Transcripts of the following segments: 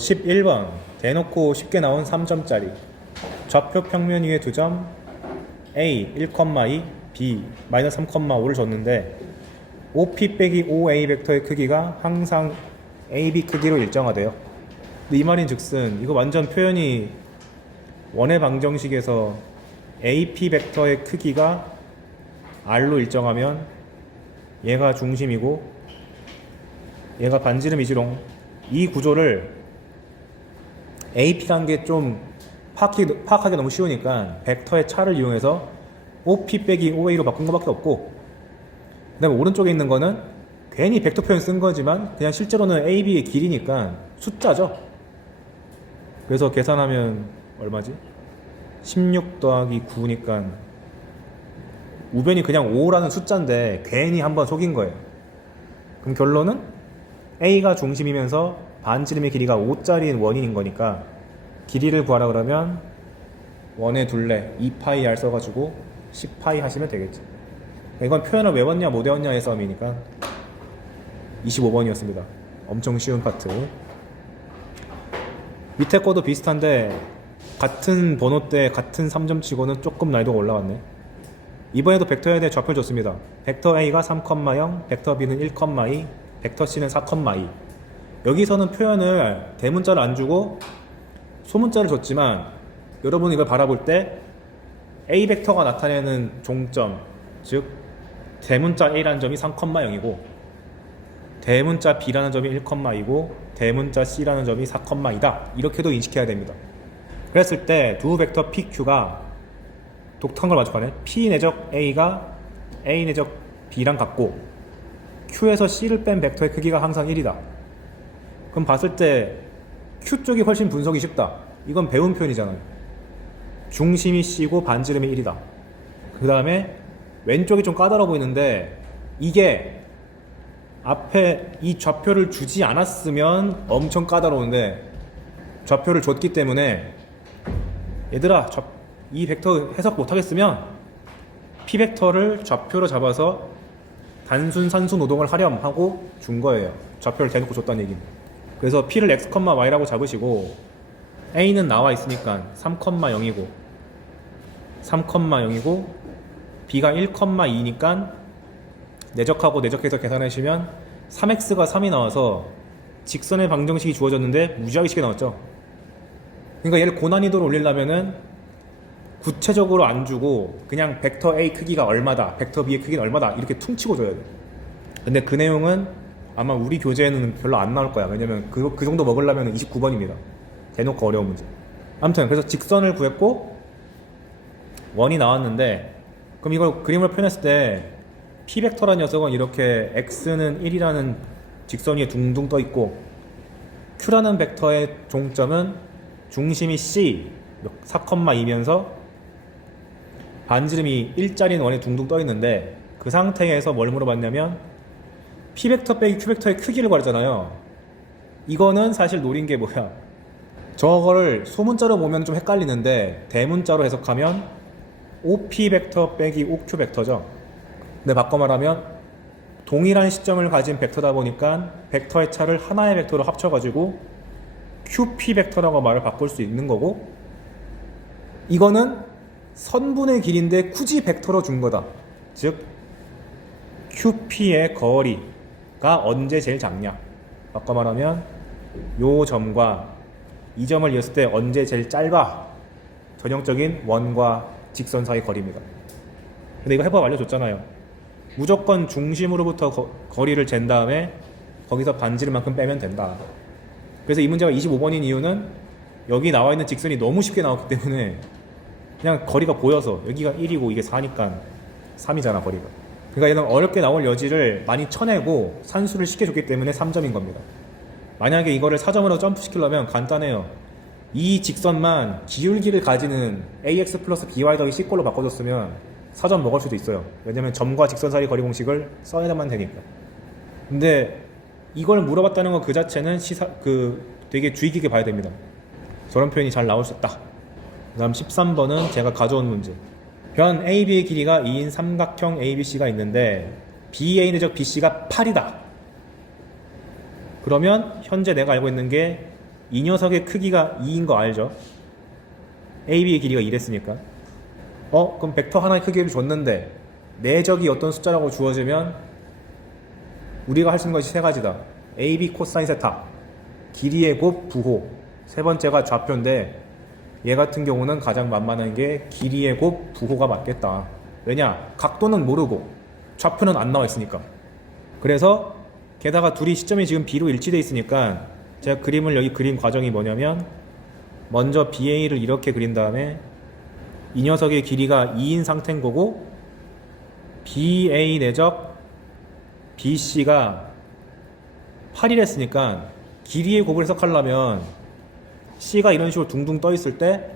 11번 대놓고 쉽게 나온 3점짜리 좌표 평면 위에 2점 A 1,2 B 마이너스 3,5를 줬는데 OP 빼기 OA 벡터의 크기가 항상 AB 크기로 일정하대요. 근데 이 말인 즉슨 이거 완전 표현이 원의 방정식에서 AP 벡터의 크기가 R로 일정하면 얘가 중심이고 얘가 반지름이지롱. 이 구조를 AP라는 게 좀 파악하기 너무 쉬우니까 벡터의 차를 이용해서 OP 빼기 OA로 바꾼 것밖에 없고, 그 다음에 오른쪽에 있는 거는 괜히 벡터 표현 쓴 거지만 그냥 실제로는 AB의 길이니까 숫자죠. 그래서 계산하면 얼마지? 16 더하기 9니까 우변이 그냥 5라는 숫자인데 괜히 한번 속인 거예요. 그럼 결론은 A가 중심이면서 반지름의 길이가 5짜리인 원인인 거니까 길이를 구하라 그러면 원의 둘레 2파이 r 써가지고 10파이 하시면 되겠지. 이건 표현을 외웠냐 못 외웠냐의 싸움이니까 25번이었습니다. 엄청 쉬운 파트. 밑에 거도 비슷한데 같은 번호 때 같은 3점 치고는 조금 난이도가 올라갔네. 이번에도 벡터에 대해 좌표를 줬습니다. 벡터 A가 3,0, 벡터 B는 1,2, 벡터 C는 4,2. 여기서는 표현을 대문자를 안 주고 소문자를 줬지만 여러분이 이걸 바라볼 때 A 벡터가 나타내는 종점, 즉 대문자 A라는 점이 3,0이고 대문자 B라는 점이 1,2고 대문자 C라는 점이 4,2다. 이렇게도 인식해야 됩니다. 그랬을 때 두 벡터 PQ가 독특한 걸 마주하네. P 내적 A가 A 내적 B랑 같고 Q에서 C를 뺀 벡터의 크기가 항상 1이다. 그럼 봤을 때 Q 쪽이 훨씬 분석이 쉽다. 이건 배운 표현이잖아요. 중심이 C고 반지름이 1이다. 그 다음에 왼쪽이 좀 까다로워 보이는데 이게 앞에 이 좌표를 주지 않았으면 엄청 까다로운데 좌표를 줬기 때문에 얘들아 이 벡터 해석 못하겠으면 P 벡터를 좌표로 잡아서 단순 산수 노동을 하렴 하고 준 거예요. 좌표를 대놓고 줬다는 얘기는. 그래서 P를 x, y라고 잡으시고 A는 나와 있으니까 3,0이고 3,0이고 B가 1,2니까 내적하고 내적해서 계산하시면 3x가 3이 나와서 직선의 방정식이 주어졌는데 무지하게 쉽게 나왔죠. 그러니까 얘를 고난이도로 올리려면은 구체적으로 안 주고 그냥 벡터 A 크기가 얼마다, 벡터 B의 크기는 얼마다 이렇게 퉁치고 줘야 돼. 근데 그 내용은 아마 우리 교재에는 별로 안 나올 거야. 왜냐면 그 정도 먹으려면 29번입니다. 대놓고 어려운 문제. 아무튼 그래서 직선을 구했고 원이 나왔는데, 그럼 이걸 그림으로 표현했을 때 P 벡터라는 녀석은 이렇게 x는 1이라는 직선 위에 둥둥 떠 있고 Q라는 벡터의 종점은 중심이 C 4,2면서 반지름이 1짜리인 원에 둥둥 떠 있는데, 그 상태에서 뭘 물어봤냐면 P 벡터 빼기 Q 벡터의 크기를 구하잖아요. 이거는 사실 노린 게 뭐야? 저거를 소문자로 보면 좀 헷갈리는데 대문자로 해석하면 OP 벡터 빼기 OQ 벡터죠. 근데 바꿔 말하면 동일한 시점을 가진 벡터다 보니까 벡터의 차를 하나의 벡터로 합쳐가지고 QP 벡터라고 말을 바꿀 수 있는 거고, 이거는 선분의 길인데 굳이 벡터로 준 거다. 즉 QP의 거리가 언제 제일 작냐. 바꿔 말하면 요 점과 이 점을 이었을 때 언제 제일 짧아. 전형적인 원과 직선 사이 거리입니다. 근데 이거 해법 알려줬잖아요. 무조건 중심으로부터 거리를 잰 다음에 거기서 반지름만큼 빼면 된다. 그래서 이 문제가 25번인 이유는 여기 나와 있는 직선이 너무 쉽게 나왔기 때문에 그냥 거리가 보여서 여기가 1이고 이게 4니까 3이잖아 거리가. 그러니까 얘는 어렵게 나올 여지를 많이 쳐내고 산수를 쉽게 줬기 때문에 3점인 겁니다. 만약에 이거를 4점으로 점프시키려면 간단해요. 이 직선만 기울기를 가지는 ax 플러스 by 더하기 c꼴로 바꿔줬으면 4점 먹을 수도 있어요. 왜냐면 점과 직선 사이 거리 공식을 써야만 되니까. 근데 이걸 물어봤다는 것 그 자체는 되게 주의 깊게 봐야 됩니다. 저런 표현이 잘 나올 수 있다. 그 다음 13번은 제가 가져온 문제. 변 AB의 길이가 2인 삼각형 ABC가 있는데 BA 내적 BC가 8이다. 그러면 현재 내가 알고 있는 게 이 녀석의 크기가 2인 거 알죠? AB의 길이가 2랬으니까. 그럼 벡터 하나의 크기를 줬는데 내적이 어떤 숫자라고 주어지면 우리가 할 수 있는 것이 세 가지다. AB 코사인 세타, 길이의 곱 부호. 세 번째가 좌표인데 얘 같은 경우는 가장 만만한 게 길이의 곱 부호가 맞겠다. 왜냐? 각도는 모르고 좌표는 안 나와 있으니까. 그래서 게다가 둘이 시점이 지금 B로 일치돼 있으니까 제가 그림을 여기 그린 과정이 뭐냐면 먼저 BA를 이렇게 그린 다음에 이 녀석의 길이가 2인 상태인 거고 BA 내적 BC가 8이랬으니까 길이의 곱을 해석하려면 C가 이런 식으로 둥둥 떠 있을 때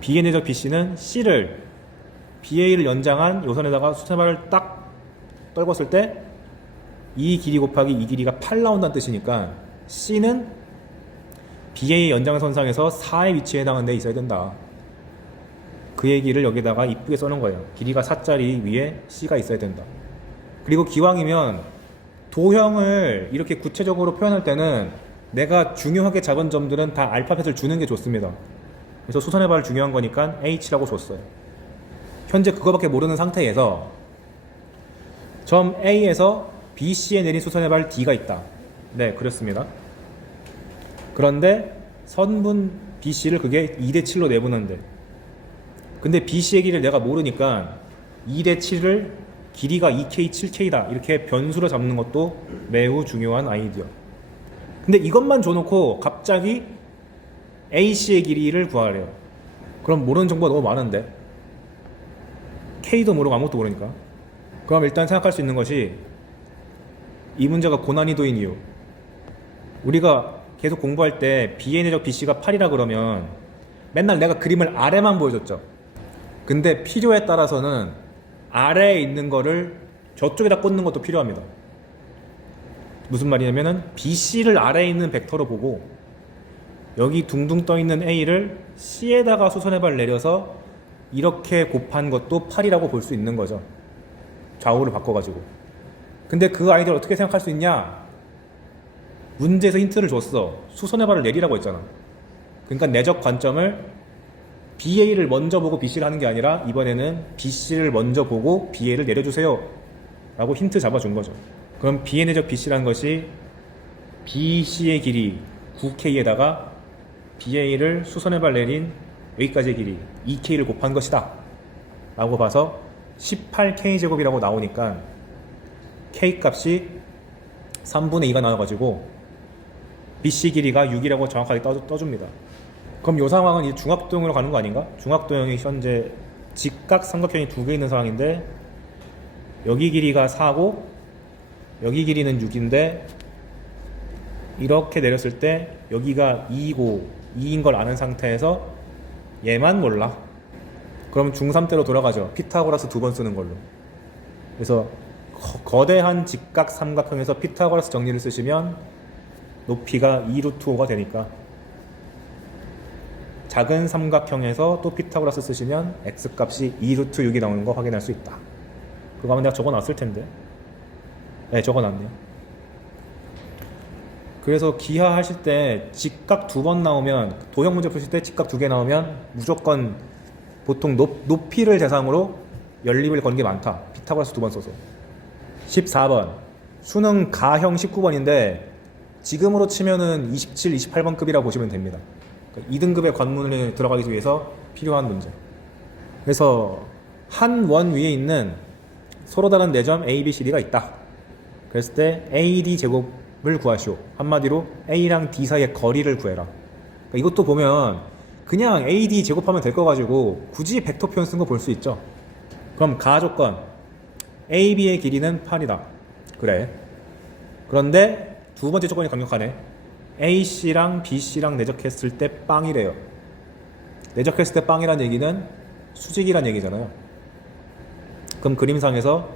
BA 내적 BC는 C를 BA를 연장한 요선에다가 수세발을 딱 떨궜을 때 이 길이 곱하기 이 길이가 8 나온다는 뜻이니까 C는 BA 연장선상에서 4의 위치에 해당하는 데 있어야 된다. 그 얘기를 여기다가 이쁘게 써놓은 거예요. 길이가 4짜리 위에 C가 있어야 된다. 그리고 기왕이면 도형을 이렇게 구체적으로 표현할 때는 내가 중요하게 잡은 점들은 다 알파벳을 주는 게 좋습니다. 그래서 수선의 발 중요한 거니까 H라고 줬어요. 현재 그거밖에 모르는 상태에서 점 A에서 BC에 내린 수선의 발 D가 있다. 네, 그렇습니다. 그런데 선분 BC를 그게 2대7로 내보는데 근데 BC의 길이를 내가 모르니까 2대7을 길이가 2K, 7K다 이렇게 변수로 잡는 것도 매우 중요한 아이디어. 근데 이것만 줘놓고 갑자기 AC의 길이를 구하래요. 그럼 모르는 정보가 너무 많은데 K도 모르고 아무것도 모르니까. 그럼 일단 생각할 수 있는 것이 이 문제가 고난이도인 이유. 우리가 계속 공부할 때 BA 내적 BC가 8이라 그러면 맨날 내가 그림을 아래만 보여줬죠. 근데 필요에 따라서는 아래에 있는 거를 저쪽에다 꽂는 것도 필요합니다. 무슨 말이냐면은 BC를 아래에 있는 벡터로 보고 여기 둥둥 떠 있는 A를 C에다가 수선의 발 내려서 이렇게 곱한 것도 8이라고 볼 수 있는 거죠. 좌우를 바꿔가지고. 근데 그 아이디어를 어떻게 생각할 수 있냐? 문제에서 힌트를 줬어. 수선의 발을 내리라고 했잖아. 그러니까 내적 관점을 BA를 먼저 보고 BC를 하는 게 아니라 이번에는 BC를 먼저 보고 BA를 내려주세요 라고 힌트 잡아준 거죠. 그럼 BA 내적 BC라는 것이 BC의 길이 9K에다가 BA를 수선의 발 내린 여기까지의 길이 2K를 곱한 것이다 라고 봐서 18K제곱이라고 나오니까 K 값이 3분의 2가 나와가지고 BC 길이가 6이라고 정확하게 떠줍니다. 그럼 이 상황은 이제 중학도형으로 가는 거 아닌가? 중학도형이 현재 직각 삼각형이 두 개 있는 상황인데 여기 길이가 4고 여기 길이는 6인데 이렇게 내렸을 때 여기가 2이고 2인 걸 아는 상태에서 얘만 몰라. 그럼 중3 때로 돌아가죠. 피타고라스 두 번 쓰는 걸로. 그래서 거대한 직각 삼각형에서 피타고라스 정리를 쓰시면 높이가 2루트5가 되니까 작은 삼각형에서 또 피타고라스 쓰시면 x값이 2루트6이 나오는 거 확인할 수 있다. 그거 아마 내가 적어놨을 텐데. 네, 적어놨네요. 그래서 기하 하실 때 직각 두 번 나오면 도형 문제 푸실 때 직각 두 개 나오면 무조건 보통 높이를 대상으로 연립을 거는 게 많다. 피타고라스 두 번 써서. 14번 수능 가형 19번인데 지금으로 치면은 27, 28번급이라고 보시면 됩니다. 2등급의 관문에 들어가기 위해서 필요한 문제. 그래서 한 원 위에 있는 서로 다른 내점 A, B, C, D가 있다. 그랬을 때 AD 제곱을 구하시오. 한마디로 A랑 D 사이의 거리를 구해라. 그러니까 이것도 보면 그냥 AD 제곱하면 될 거 가지고 굳이 벡터 표현 쓴 거 볼 수 있죠. 그럼 가조건 AB의 길이는 8이다. 그래. 그런데 두 번째 조건이 강력하네. AC랑 BC랑 내적했을 때 빵이래요. 내적했을 때 빵이란 얘기는 수직이란 얘기잖아요. 그럼 그림상에서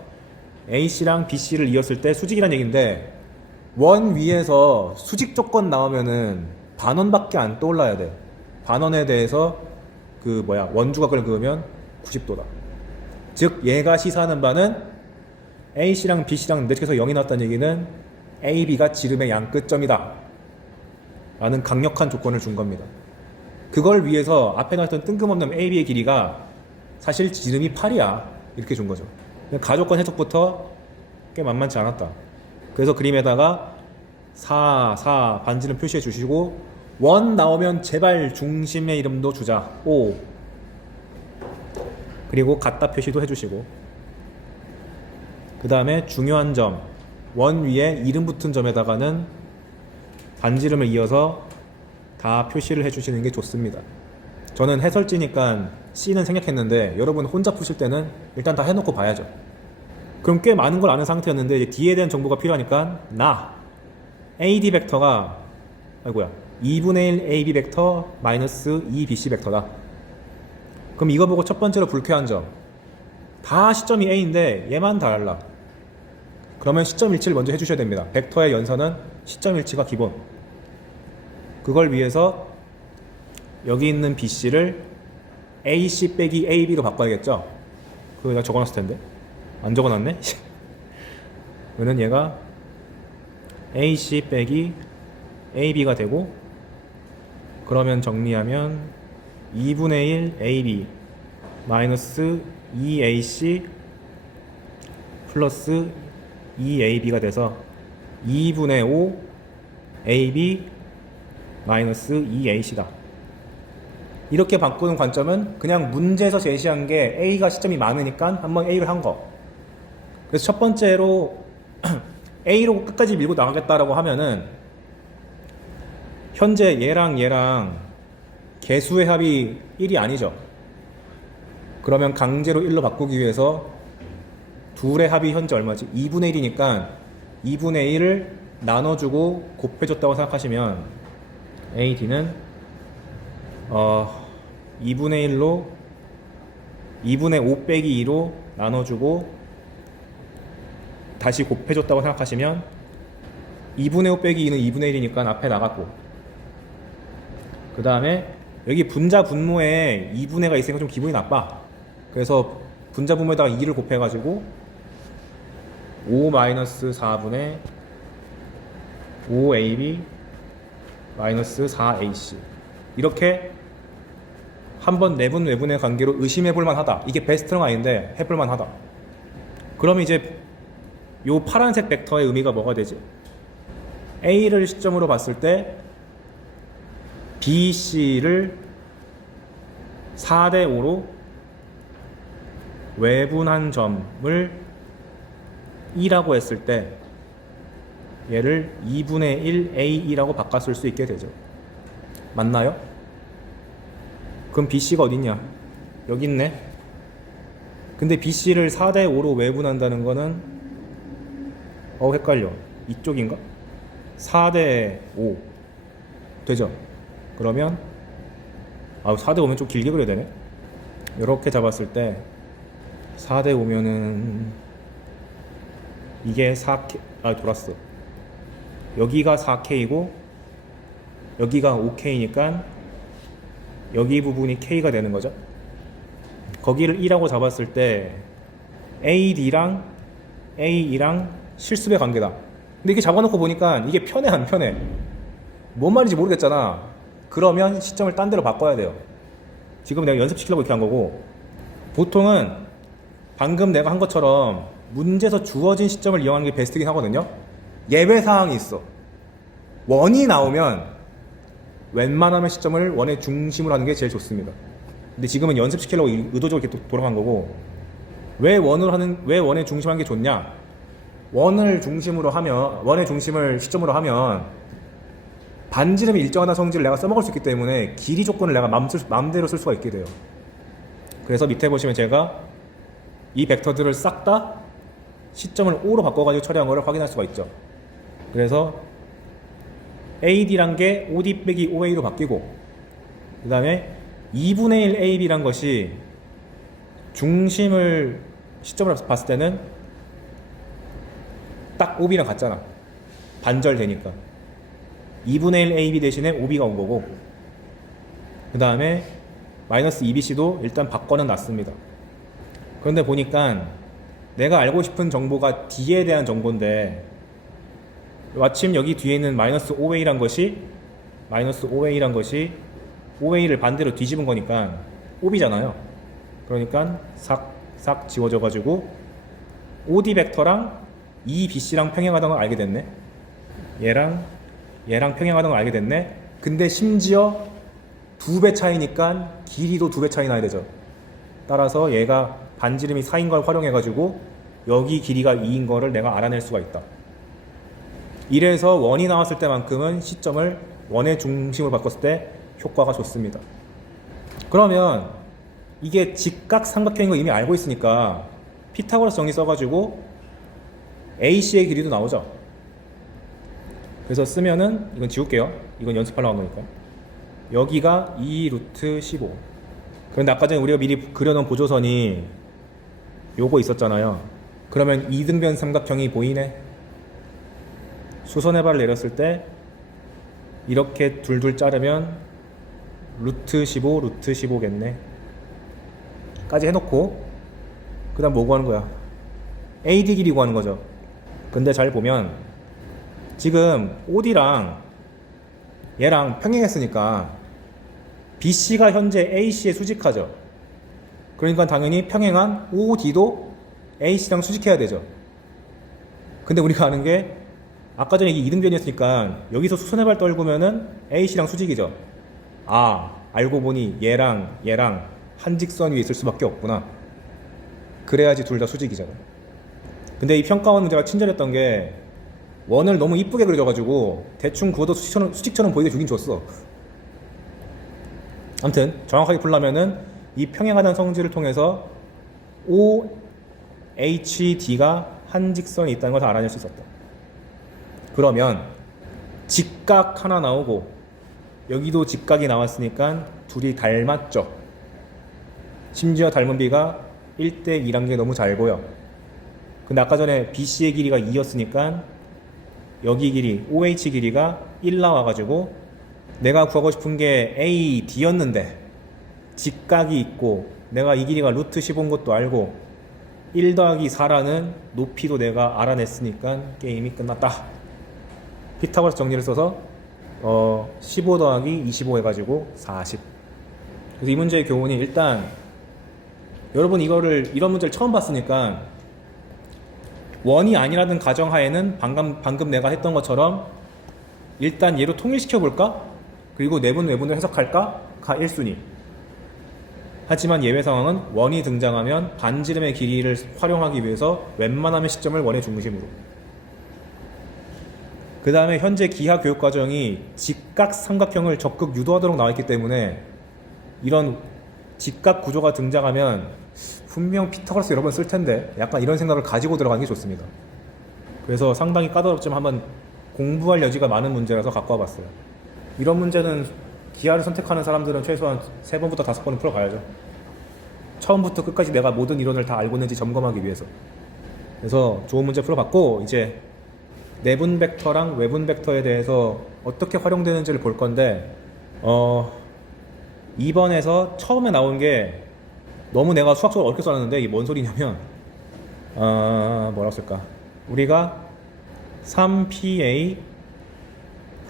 AC랑 BC를 이었을 때 수직이란 얘기인데 원 위에서 수직 조건 나오면은 반원밖에 안 떠올라야 돼. 반원에 대해서 원주각을 그으면 90도다. 즉 얘가 시사하는 바는 AC랑 BC랑 내적해서 0이 나왔다는 얘기는 AB가 지름의 양 끝점이다. 라는 강력한 조건을 준 겁니다. 그걸 위해서 앞에 나왔던 뜬금없는 AB의 길이가 사실 지름이 8이야. 이렇게 준 거죠. 가조건 해석부터 꽤 만만치 않았다. 그래서 그림에다가 4 반지름 표시해 주시고, 원 나오면 제발 중심의 이름도 주자. 5. 그리고 같다 표시도 해주시고, 그 다음에 중요한 점, 원 위에 이름 붙은 점에다가는 반지름을 이어서 다 표시를 해주시는 게 좋습니다. 저는 해설지니까 C는 생략했는데 여러분 혼자 푸실 때는 일단 다 해놓고 봐야죠. 그럼 꽤 많은 걸 아는 상태였는데 이제 D에 대한 정보가 필요하니까 AD 벡터가 2분의 1 AB 벡터 마이너스 2BC 벡터다. 그럼 이거 보고 첫 번째로 불쾌한 점, 다 시점이 A인데 얘만 달라. 그러면 시점 일치를 먼저 해주셔야 됩니다. 벡터의 연산은 시점 일치가 기본. 그걸 위해서 여기 있는 BC를 AC 빼기 AB로 바꿔야겠죠. 그거 내가 적어놨을 텐데 안 적어놨네. 그러면 얘가 AC 빼기 AB가 되고, 그러면 정리하면 2분의 1 AB 마이너스 2AC 플러스 2AB가 돼서 2분의 5 AB 마이너스 2AC다. 이렇게 바꾸는 관점은 그냥 문제에서 제시한 게 A가 시점이 많으니까 한번 A를 한 거. 그래서 첫 번째로 A로 끝까지 밀고 나가겠다라고 하면은 현재 얘랑 개수의 합이 1이 아니죠. 그러면 강제로 1로 바꾸기 위해서 둘의 합이 현재 얼마지? 2분의 1이니까 2분의 1을 나눠주고 곱해줬다고 생각하시면 AD는 2분의 1로 2분의 5 빼기 2로 나눠주고 다시 곱해줬다고 생각하시면 2분의 5 빼기 2는 2분의 1이니까 앞에 나갔고, 그 다음에 여기 분자 분모에 2분의가 있으니까 좀 기분이 나빠. 그래서 분자 분모에다가 2를 곱해가지고 5-4분의 5AB 마이너스 4AC, 이렇게 한번 내분 외분의 관계로 의심해볼만 하다. 이게 베스트는 아닌데 해볼만 하다. 그럼 이제 요 파란색 벡터의 의미가 뭐가 되지? A를 시점으로 봤을 때 BC를 4대 5로 외분한 점을 2라고 했을 때 얘를 2분의 1 AE라고 바꿨을 수 있게 되죠. 맞나요? 그럼 BC가 어딨냐? 여기 있네. 근데 BC를 4대 5로 외분한다는 거는 헷갈려. 이쪽인가? 4대 5 되죠? 그러면 4대 5면 좀 길게 그려야 되네. 이렇게 잡았을 때 4대 5면은 이게 4K, 돌았어. 여기가 4K고 여기가 5K니까 여기 부분이 K가 되는 거죠. 거기를 2라고 잡았을 때 AD랑 AE랑 실수배 관계다. 근데 이게 잡아놓고 보니까 이게 편해 안 편해? 뭔 말인지 모르겠잖아. 그러면 시점을 딴 데로 바꿔야 돼요. 지금 내가 연습시키려고 이렇게 한 거고, 보통은 방금 내가 한 것처럼 문제에서 주어진 시점을 이용하는 게 베스트긴 하거든요. 예외사항이 있어. 원이 나오면 웬만하면 시점을 원의 중심으로 하는 게 제일 좋습니다. 근데 지금은 연습시키려고 의도적으로 이렇게 돌아간 거고, 왜 원의 중심 하는 게 좋냐? 원의 중심을 시점으로 하면 반지름이 일정하다는 성질을 내가 써먹을 수 있기 때문에 길이 조건을 내가 마음대로 쓸 수가 있게 돼요. 그래서 밑에 보시면 제가 이 벡터들을 싹 다 시점을 5로 바꿔가지고 처리한 거를 확인할 수가 있죠. 그래서 AD란 게 OD 빼기 OA로 바뀌고, 그 다음에 2분의 1 AB란 것이 중심을 시점으로 봤을 때는 딱 OB랑 같잖아. 반절되니까 2분의 1 AB 대신에 OB가 온 거고, 그 다음에 마이너스 2BC도 일단 바꿔는 놨습니다. 그런데 보니까 내가 알고 싶은 정보가 D에 대한 정보인데 마침 여기 뒤에 있는 마이너스 OA란 것이 마이너스 5a란 것이 5a를 반대로 뒤집은 거니까 5b잖아요. 그러니까 싹 지워져 가지고 OD 벡터랑 이 BC랑 평행하다는 걸 알게 됐네. 얘랑 평행하다는 걸 알게 됐네. 근데 심지어 2배 차이니까 길이도 2배 차이 나야 되죠. 따라서 얘가 반지름이 4인 걸 활용해 가지고 여기 길이가 2인 거를 내가 알아낼 수가 있다. 이래서 원이 나왔을 때만큼은 시점을 원의 중심으로 바꿨을 때 효과가 좋습니다. 그러면 이게 직각삼각형인 거 이미 알고 있으니까 피타고라스 정리 써가지고 AC의 길이도 나오죠. 그래서 쓰면은 이건 지울게요. 이건 연습하려고 한 거니까. 여기가 2 루트 15. 그런데 아까 전에 우리가 미리 그려놓은 보조선이 요거 있었잖아요. 그러면 이등변 삼각형이 보이네. 수선의 발을 내렸을 때 이렇게 둘둘 자르면 루트 15 루트 15겠네 까지 해놓고 그 다음 뭐 구하는 거야? AD 길이 구하는 거죠. 근데 잘 보면 지금 OD랑 얘랑 평행했으니까 BC가 현재 AC에 수직하죠. 그러니까 당연히 평행한 OD도 AC랑 수직해야 되죠. 근데 우리가 아는 게 아까 전에 이게 이등변이었으니까 여기서 수선의 발 떨구면은 AC랑 수직이죠. 아, 알고 보니 얘랑 한 직선 위에 있을 수밖에 없구나. 그래야지 둘 다 수직이잖아. 근데 이 평가원 문제가 친절했던 게 원을 너무 이쁘게 그려줘가지고 대충 그어도 수직처럼 보이게 주긴 줬어. 아무튼 정확하게 풀려면은 이 평행하다는 성질을 통해서 OHD가 한 직선이 있다는 것을 알아낼 수 있었다. 그러면 직각 하나 나오고 여기도 직각이 나왔으니까 둘이 닮았죠. 심지어 닮은 비가 1대 2란 게 너무 잘 보여. 근데 아까 전에 BC의 길이가 2였으니까 여기 길이 OH 길이가 1 나와가지고 내가 구하고 싶은 게 AD였는데 직각이 있고 내가 이 길이가 루트 15인 것도 알고 1 더하기 4라는 높이도 내가 알아냈으니까 게임이 끝났다. 피타고라스 정리를 써서 15 더하기 25 해가지고 40. 그래서 이 문제의 교훈이 일단 여러분 이런 문제를 처음 봤으니까 원이 아니라는 가정하에는 방금 내가 했던 것처럼 일단 얘로 통일시켜 볼까? 그리고 내분 외분을 해석할까? 가 1순위. 하지만 예외 상황은 원이 등장하면 반지름의 길이를 활용하기 위해서 웬만하면 시점을 원의 중심으로. 그 다음에 현재 기하 교육과정이 직각삼각형을 적극 유도하도록 나와있기 때문에 이런 직각 구조가 등장하면 분명 피타고라스 여러 번 쓸 텐데 약간 이런 생각을 가지고 들어가는 게 좋습니다. 그래서 상당히 까다롭지만 한번 공부할 여지가 많은 문제라서 갖고 와봤어요. 이런 문제는 기하를 선택하는 사람들은 최소한 3번부터 5번은 풀어가야죠. 처음부터 끝까지 내가 모든 이론을 다 알고 있는지 점검하기 위해서. 그래서 좋은 문제 풀어봤고 이제 내분 벡터랑 외분 벡터에 대해서 어떻게 활용되는지를 볼 건데 2번에서 처음에 나온 게 너무 내가 수학적으로 어렵게 써놨는데 이게 뭔 소리냐면 뭐라고 쓸까? 우리가 3PA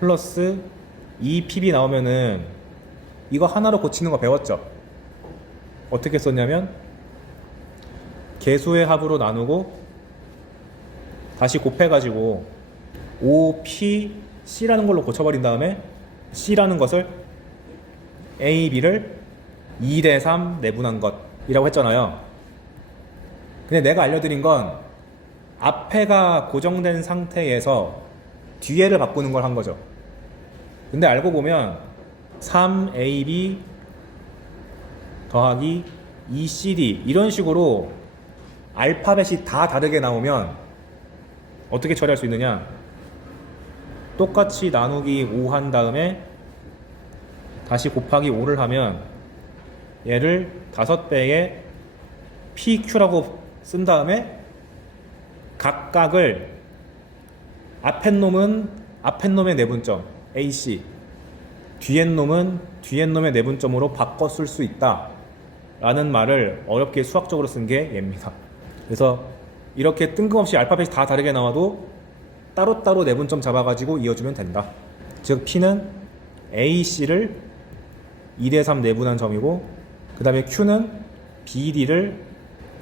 플러스 2PB 나오면은 이거 하나로 고치는 거 배웠죠? 어떻게 썼냐면 개수의 합으로 나누고 다시 곱해가지고 5PC라는 걸로 고쳐버린 다음에 C라는 것을 A, B를 2대 3 내분한 것이라고 했잖아요. 근데 내가 알려드린 건 앞에가 고정된 상태에서 뒤에를 바꾸는 걸 한 거죠. 근데 알고 보면 3AB 더하기 2CD 이런 식으로 알파벳이 다 다르게 나오면 어떻게 처리할 수 있느냐? 똑같이 나누기 5 한 다음에 다시 곱하기 5를 하면 얘를 5배의 PQ라고 쓴 다음에 각각을 앞에 놈의 내분점 AC, 뒤에 놈의 내분점으로 바꿔 쓸 수 있다 라는 말을 어렵게 수학적으로 쓴 게 얘입니다. 그래서 이렇게 뜬금없이 알파벳이 다 다르게 나와도 따로따로 내분점 잡아가지고 이어주면 된다. 즉 P는 AC를 2대3 내분한 점이고, 그 다음에 Q는 BD를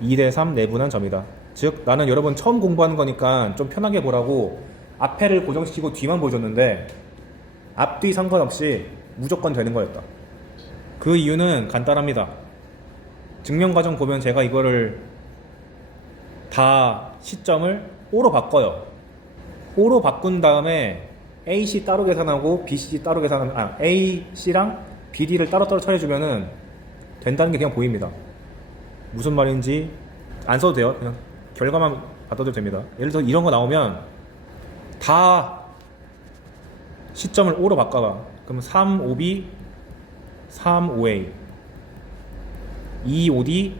2대3 내분한 점이다. 즉 나는 여러분 처음 공부하는 거니까 좀 편하게 보라고 앞에를 고정시키고 뒤만 보여줬는데 앞뒤 상관없이 무조건 되는 거였다. 그 이유는 간단합니다. 증명과정 보면 제가 이거를 다 시점을 O로 바꿔요. O로 바꾼 다음에 AC 따로 계산하고 BC 따로 계산하면 AC랑 BD를 따로따로 처리해주면은 된다는 게 그냥 보입니다. 무슨 말인지 안 써도 돼요. 그냥 결과만 받아도 됩니다. 예를 들어 이런 거 나오면 다 시점을 O로 바꿔봐. 그럼 3OB, 3OA, 2OD,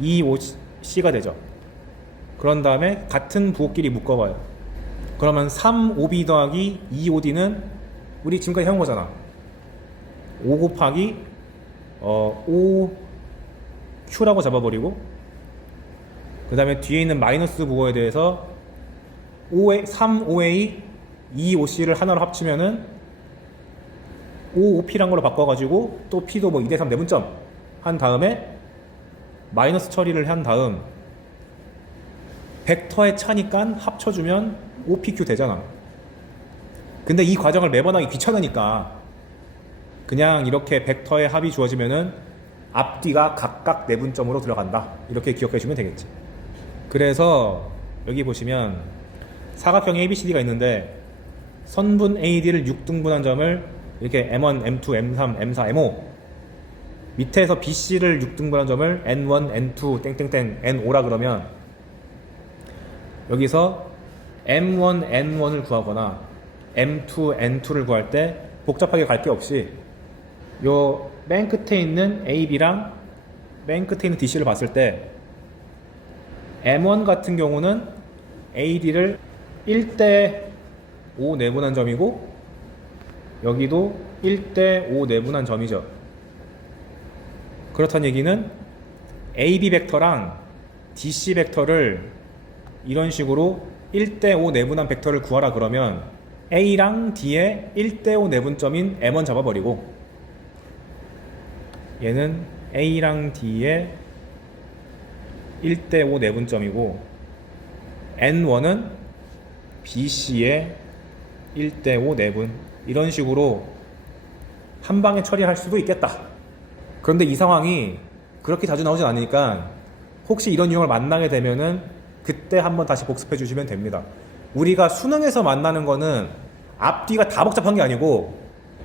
2OC가 되죠. 그런 다음에 같은 부호끼리 묶어봐요. 그러면 3OB 더하기 2OD는 우리 지금까지 해온 거잖아. 5 곱하기 5Q라고 잡아버리고, 그 다음에 뒤에 있는 마이너스 부호에 대해서 3OA, 2OC를 하나로 합치면은 5OP란 걸로 바꿔가지고 또 P도 뭐 2대3 내분점 한 다음에 마이너스 처리를 한 다음 벡터의 차니까 합쳐주면 OPQ 되잖아. 근데 이 과정을 매번 하기 귀찮으니까 그냥 이렇게 벡터의 합이 주어지면은 앞뒤가 각각 내분점으로 들어간다. 이렇게 기억해 주면 되겠지. 그래서 여기 보시면 사각형 ABCD가 있는데 선분 AD를 6등분한 점을 이렇게 M1, M2, M3, M4, M5 밑에서 BC를 6등분한 점을 N1, N2, 땡땡땡, N5라 그러면 여기서 M1, N1을 구하거나 M2, N2를 구할 때 복잡하게 갈 게 없이 요 맨 끝에 있는 AB랑 맨 끝에 있는 DC를 봤을 때 M1 같은 경우는 AD를 1대5 내분한 점이고 여기도 1대5 내분한 점이죠. 그렇다는 얘기는 AB 벡터랑 DC 벡터를 이런 식으로 1대5 내분한 벡터를 구하라 그러면 A랑 D의 1대5 내분점인 M1 잡아버리고 얘는 A랑 D의 1대5 내분점이고 N1은 BC의 1대5 내분, 이런 식으로 한 방에 처리할 수도 있겠다. 그런데 이 상황이 그렇게 자주 나오진 않으니까 혹시 이런 유형을 만나게 되면은 그때 한번 다시 복습해 주시면 됩니다. 우리가 수능에서 만나는 거는 앞뒤가 다 복잡한 게 아니고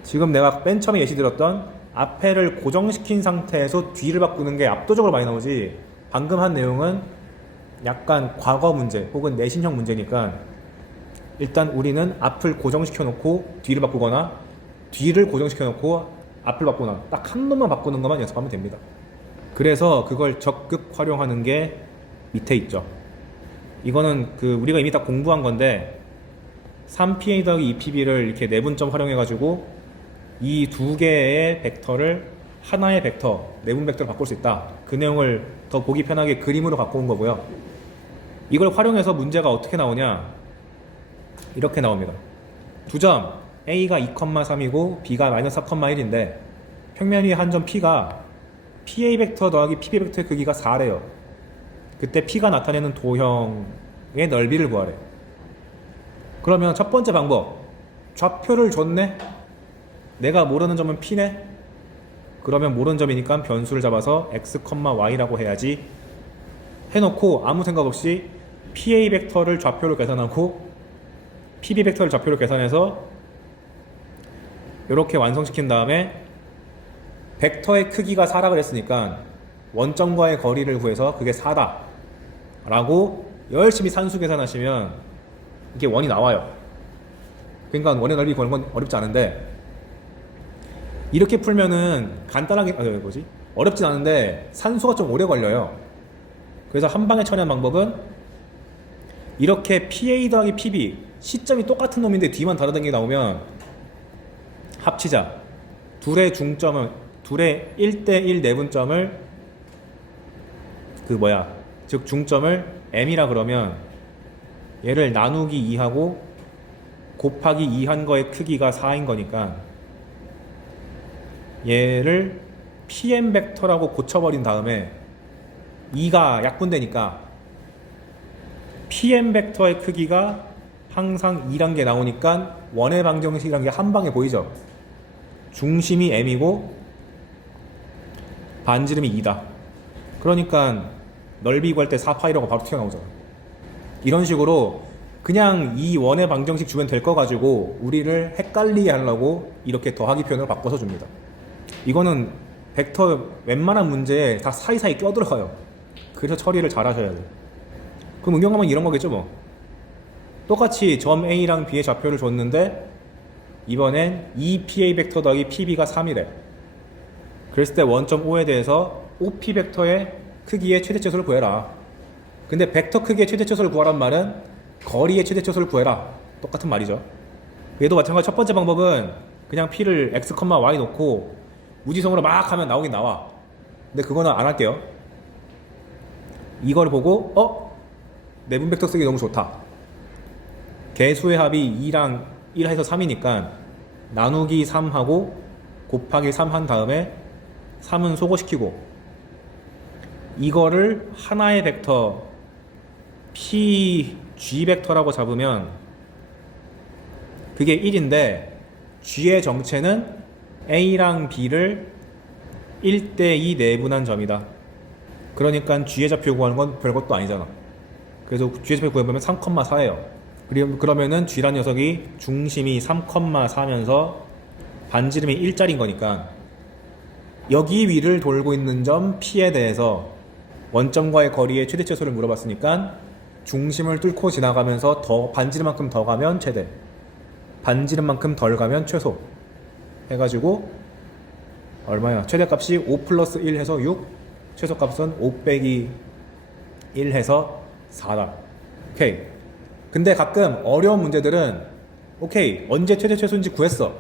지금 내가 맨 처음에 예시 들었던 앞에를 고정시킨 상태에서 뒤를 바꾸는 게 압도적으로 많이 나오지, 방금 한 내용은 약간 과거 문제 혹은 내신형 문제니까 일단 우리는 앞을 고정시켜 놓고 뒤를 바꾸거나 뒤를 고정시켜 놓고 앞을 바꾸거나 딱 한 놈만 바꾸는 것만 연습하면 됩니다. 그래서 그걸 적극 활용하는 게 밑에 있죠. 이거는 우리가 이미 다 공부한 건데 3PA 더하기 2PB를 이렇게 내분점 활용해 가지고 이 두 개의 벡터를 하나의 벡터, 내분 벡터로 바꿀 수 있다. 그 내용을 더 보기 편하게 그림으로 갖고 온 거고요. 이걸 활용해서 문제가 어떻게 나오냐, 이렇게 나옵니다. 두 점 A가 2,3이고 B가 마이너스 4,1인데 평면 위에 한 점 P가 PA 벡터 더하기 PB 벡터의 크기가 4래요. 그때 P가 나타내는 도형의 넓이를 구하래. 그러면 첫 번째 방법, 좌표를 줬네? 내가 모르는 점은 P네? 그러면 모르는 점이니까 변수를 잡아서 x, y라고 해야지 해놓고 아무 생각 없이 PA 벡터를 좌표로 계산하고 PB 벡터를 좌표로 계산해서 이렇게 완성시킨 다음에 벡터의 크기가 4라 그랬으니까 원점과의 거리를 구해서 그게 4다 라고 열심히 산수 계산하시면 이게 원이 나와요. 그러니까 원의 넓이 구하는 건 어렵지 않은데, 이렇게 풀면은 간단하게 어렵진 않은데 산수가 좀 오래 걸려요. 그래서 한 방에 처리한 방법은 이렇게 PA 더하기 PB 시점이 똑같은 놈인데 뒤만 다르다는 게 나오면 합치자. 둘의 중점을, 둘의 1대1 내분점을 즉 중점을 M이라 그러면 얘를 나누기 2하고 곱하기 2 한 거의 크기가 4인 거니까 얘를 PM 벡터라고 고쳐버린 다음에 2가 약분되니까 PM 벡터의 크기가 항상 2란 게 나오니까 원의 방정식이란 게 한 방에 보이죠. 중심이 m이고 반지름이 2다. 그러니까 넓이 구할 때 4파이라고 바로 튀어나오잖아. 이런 식으로 그냥 이 원의 방정식 주면 될 거 가지고 우리를 헷갈리게 하려고 이렇게 더하기 표현을 바꿔서 줍니다. 이거는 벡터 웬만한 문제에 다 사이사이 껴들어가요. 그래서 처리를 잘 하셔야 돼요. 그럼 응용하면 이런 거겠죠 뭐. 똑같이 점 A랑 B의 좌표를 줬는데 이번엔 2PA 벡터 더하기 PB가 3이래. 그랬을 때 원점 O에 대해서 OP 벡터의 크기의 최대치수를 구해라. 근데 벡터 크기의 최대치수를 구하란 말은 거리의 최대치수를 구해라. 똑같은 말이죠. 얘도 마찬가지. 첫 번째 방법은 그냥 P를 X, Y 놓고 무지성으로 막 하면 나오긴 나와. 근데 그거는 안 할게요. 이걸 보고 내분 벡터 쓰기 너무 좋다. 개수의 합이 2랑 1 해서 3이니까 나누기 3하고 곱하기 3 한 다음에 3은 소거시키고 이거를 하나의 벡터 PG 벡터라고 잡으면 그게 1인데 G의 정체는 A랑 B를 1대2 내분한 점이다. 그러니까 G의 좌표 구하는 건 별것도 아니잖아. 그래서 G의 좌표 구해보면 3,4예요. 그러면은 G란 녀석이 중심이 3,4면서 반지름이 1짜리인 거니까 여기 위를 돌고 있는 점 P에 대해서 원점과의 거리의 최대치수를 물어봤으니까 중심을 뚫고 지나가면서 반지름만큼 더 가면 최대, 반지름만큼 덜 가면 최소 해가지고 얼마야? 최대값이 5 플러스 1 해서 6, 최소값은 5 빼기 1 해서 4다. 오케이. 근데 가끔 어려운 문제들은 오케이, 언제 최대 최소인지 구했어.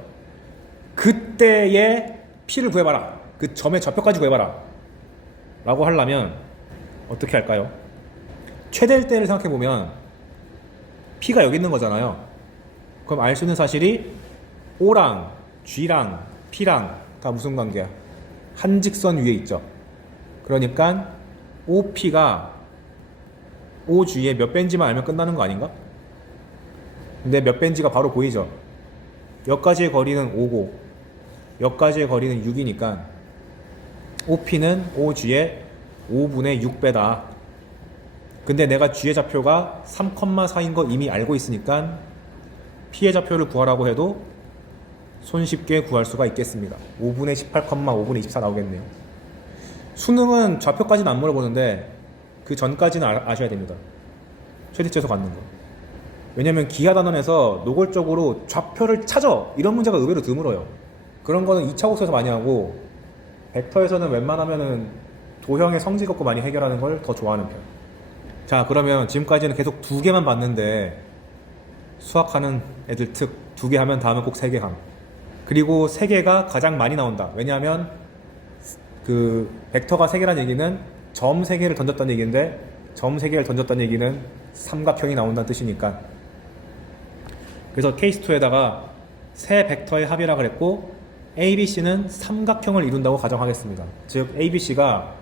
그때의 P를 구해봐라. 그 점의 좌표까지 구해봐라. 라고 하려면 어떻게 할까요? 최대일 때를 생각해보면 P가 여기 있는 거잖아요. 그럼 알 수 있는 사실이 O랑 G랑 P랑 다 무슨 관계야? 한 직선 위에 있죠. 그러니까 OP가 OG의 몇 벤지만 알면 끝나는 거 아닌가? 근데 몇 벤지가 바로 보이죠. 여기까지의 거리는 5고 여기까지의 거리는 6이니까 OP는 OG의 5분의 6배다. 근데 내가 G의 좌표가 3,4인 거 이미 알고 있으니까 P의 좌표를 구하라고 해도 손쉽게 구할 수가 있겠습니다. 5분의 18, 5분의 24 나오겠네요. 수능은 좌표까지는 안 물어보는데 그 전까지는 아셔야 됩니다. 최대치에서 갖는 거. 왜냐면 기하 단원에서 노골적으로 좌표를 찾아 이런 문제가 의외로 드물어요. 그런 거는 2차 국수에서 많이 하고 벡터에서는 웬만하면은 도형의 성질 갖고 많이 해결하는 걸 더 좋아하는 편. 자, 그러면 지금까지는 계속 2개만 봤는데 수학하는 애들 특 2개 하면 다음에 꼭 3개 함. 그리고 3개가 가장 많이 나온다. 왜냐하면 그 벡터가 3개라는 얘기는 점 3개를 던졌다는 얘기인데 점 3개를 던졌다는 얘기는 삼각형이 나온다는 뜻이니까. 그래서 케이스 2에다가 세 벡터의 합이라 그랬고 ABC는 삼각형을 이룬다고 가정하겠습니다. 즉 ABC가